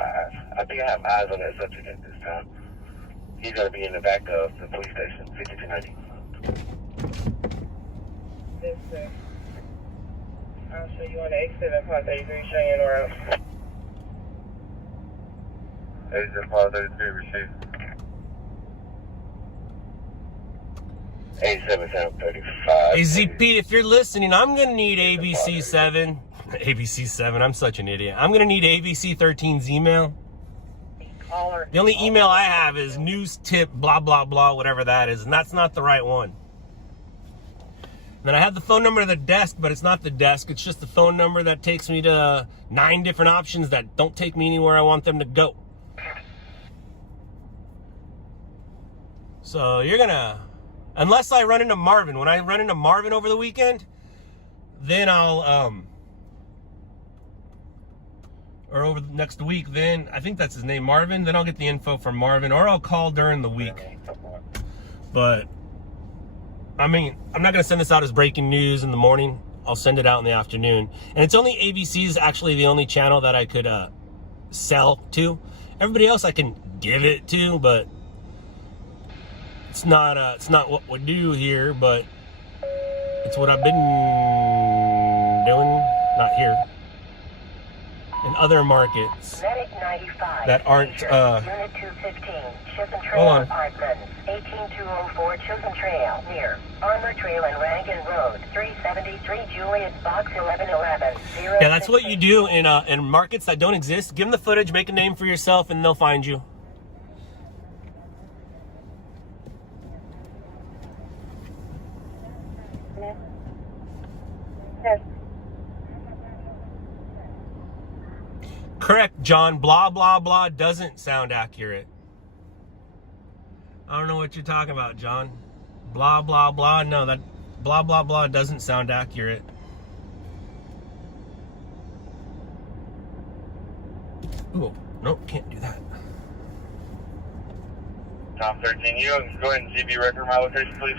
I think I have eyes on that subject at this time. He's going to be in the back of the police station, 5290. Yes, sir. I'll show you on the exit of Part 33, showing you the route. 87 Part 33, receive. 87-35. Hey, ZP, if you're listening, I'm going to need ABC 7. ABC 7, I'm such an idiot. I'm going to need ABC 13's email. The only email I have is news tip, blah, blah, blah, whatever that is. And that's not the right one. Then I have the phone number of the desk, but it's not the desk. It's just the phone number that takes me to 9 different options that don't take me anywhere I want them to go. So you're going to, unless I run into Marvin. When I run into Marvin over the weekend, then I'll, or over the next week, then I think that's his name, Marvin. Then I'll get the info from Marvin, or I'll call during the week. But I mean, I'm not going to send this out as breaking news in the morning. I'll send it out in the afternoon. And it's only ABC's actually the only channel that I could sell to. Everybody else I can give it to, but it's not what we do here, but it's what I've been doing, not here. In other markets that aren't, Unit 215, Chisholm Trail hold on. Apartments, 18204 Chisholm Trail, near Armor Trail and Rankin Road, 373 Juliet, Box 1111. Yeah, that's what you do in markets that don't exist. Give them the footage, make a name for yourself, and they'll find you. Yes. Correct, John. Blah, blah, blah doesn't sound accurate. I don't know what you're talking about, John. Blah, blah, blah. No, that blah, blah, blah doesn't sound accurate. Ooh, nope, can't do that. Tom 13, you go ahead and CB record my location, please.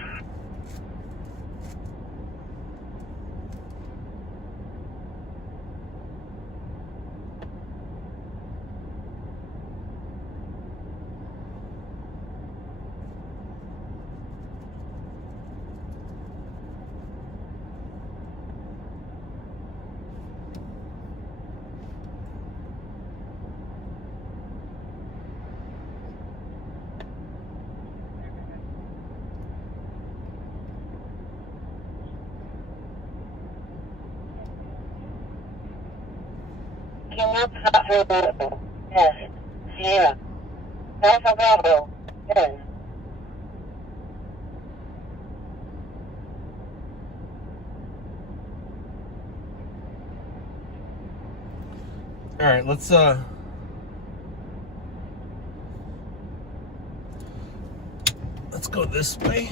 Cannot Bravo, S, Sierra, Alpha Bravo, 10. All right, let's go this way.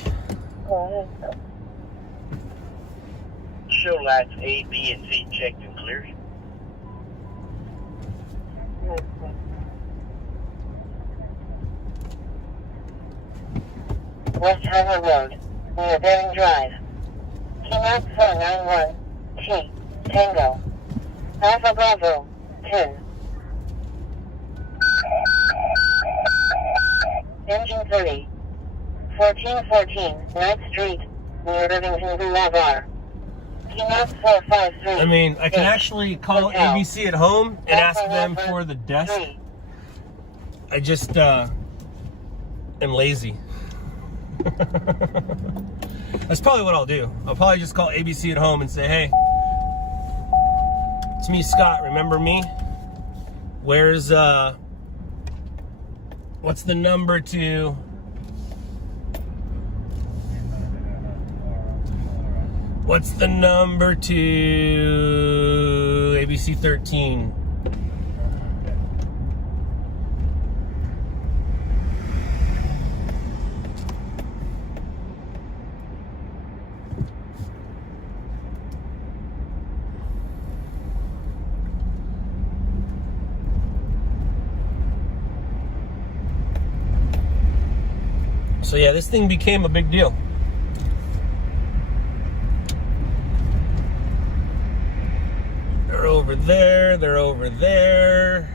Show lights A, B, and C checked and cleared. West Highway Road, near Bering Drive. Cannot 491, T, Tango, Alpha Bravo, 10. Engine 30, 1414, Ninth Street, near Irvington Boulevard. Cannot 453. I mean, I can actually call ABC at home and ask them for the desk. I just am lazy. That's probably what I'll do. I'll probably just call ABC at home and say, hey, it's me, Scott. Remember me? Where's, what's the number to... What's the number to ABC 13? So yeah, this thing became a big deal. They're over there, they're over there.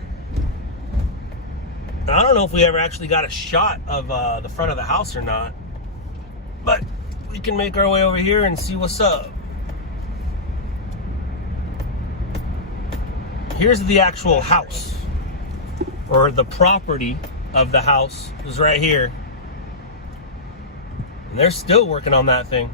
I don't know if we ever actually got a shot of the front of the house or not, but we can make our way over here and see what's up. Here's the actual house, or the property of the house is right here. And they're still working on that thing.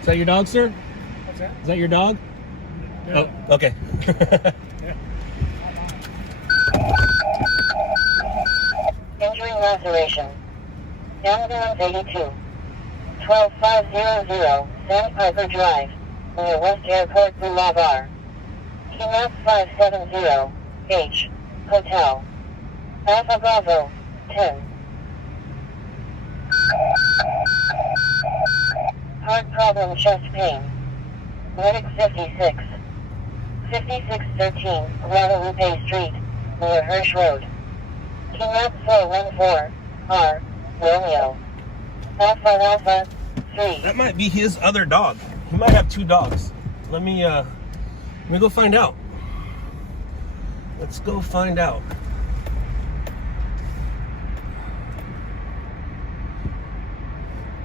Is that your dog, sir? What's that? Is that your dog? No. Oh, okay. Injury laceration. Ambulance 82. 12500 Sandpiper Drive, near West Airport Boulevard. Keynote 570 H, Hotel. Alpha Bravo, 10. Heart problem, chest pain. Medic 56. 5613 Guadalupe Street, near Hirsch Road. Commute 414 R Romeo. Alpha 3. That might be his other dog. He might have 2 dogs. Let me go find out. Let's go find out.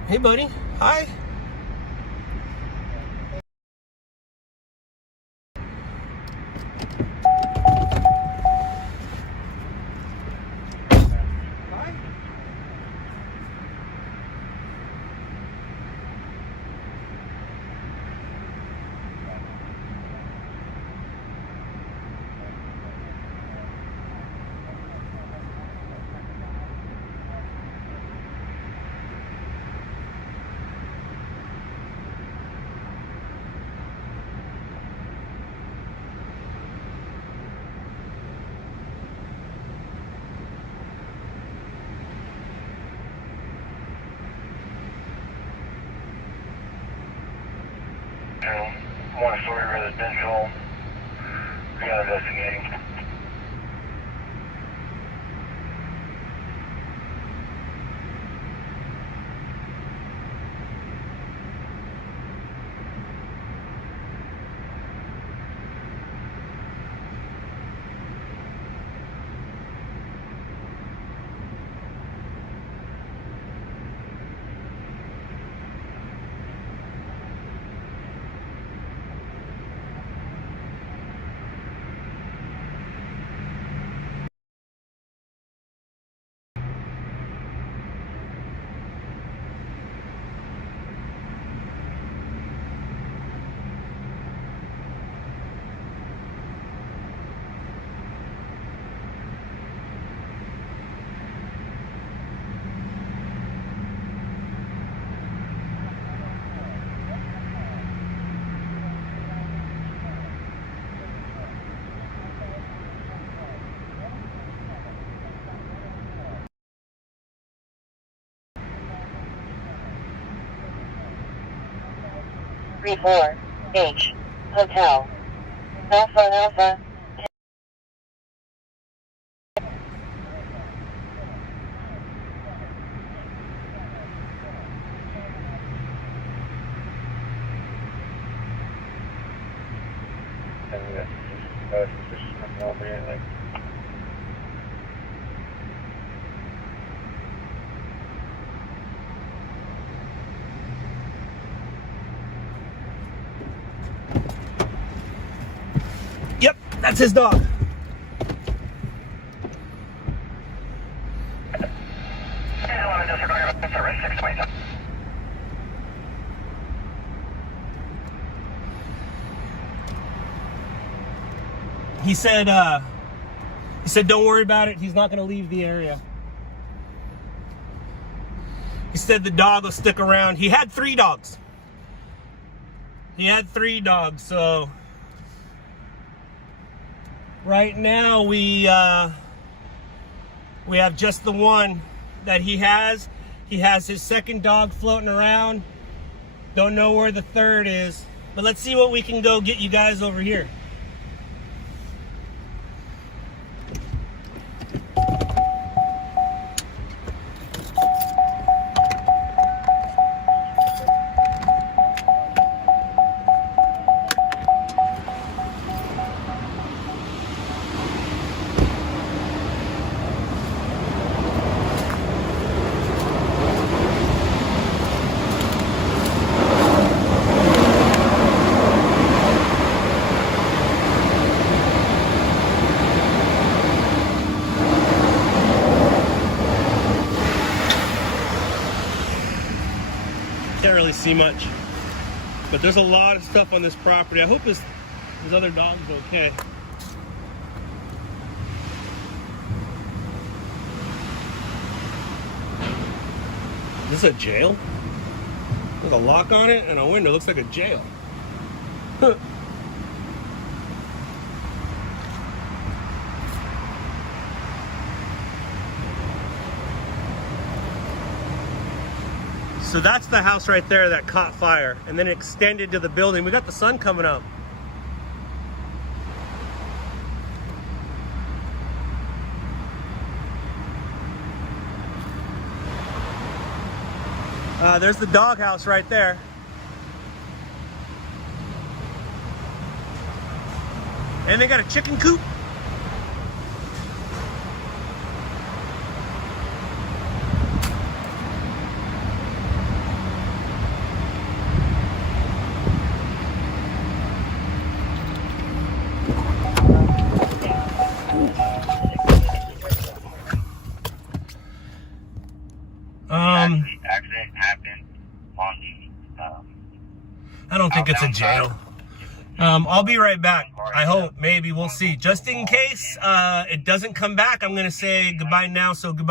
Hey, buddy. Hi. One-story residential. We got investigating. Four H Hotel Alpha. Yep, that's his dog. He said don't worry about it. He's not going to leave the area. He said the dog will stick around. He had 3 dogs. So right now we have just the one that he has. He has his second dog floating around. Don't know where the third is, but let's see what we can go get you guys over here. Can't really see much, but there's a lot of stuff on this property. I hope his other dog's okay. Is this a jail? There's a lock on it and a window. Looks like a jail. Huh. So that's the house right there that caught fire and then it extended to the building. We got the sun coming up. There's the doghouse right there. And they got a chicken coop. Accident happened on the. I don't think it's a jail. I'll be right back. I hope, maybe, we'll see. Just in case it doesn't come back, I'm going to say goodbye now. So goodbye.